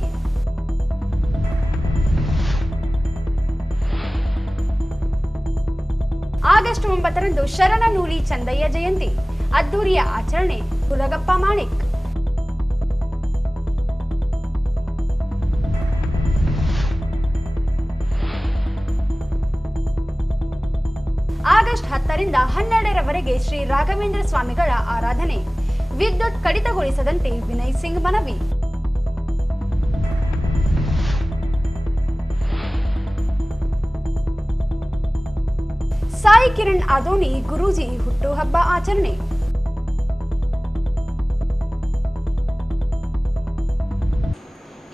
ಆಗಸ್ಟ್ 9ರಂದು ಶರಣನೂಲಿ ಚಂದಯ್ಯ ಜಯಂತಿ. ಅದ್ದೂರಿಯ ಆಚರಣೆ. ಹುಲಗಪ್ಪ ಮಾಣಿಕ್. ಆಗಸ್ಟ್ 10ರಿಂದ 12ರವರೆಗೆ ಶ್ರೀ ರಾಘವೇಂದ್ರ ಸ್ವಾಮಿಗಳ ಆರಾಧನೆ. ವಿದ್ಯುತ್ ಕಡಿತಗೊಳಿಸದಂತೆ ವಿನಯ್ ಸಿಂಗ್ ಮನವಿ. ಸಾಯಿ ಕಿರಣ್ ಆದೋನಿ ಗುರೂಜಿ ಹುಟ್ಟುಹಬ್ಬ ಆಚರಣೆ.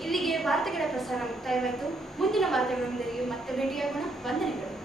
ಇಲ್ಲಿಗೆ ವಾರ್ತೆಗಳ ಪ್ರಸಾರ ಮುಕ್ತಾಯವಾಯಿತು. ಮುಂದಿನ ವಾರ್ತೆಗಳೊಂದಿಗೆ ಮತ್ತೆ ಭೇಟಿಯಾಗೋಣ. ವಂದನೆಗಳು.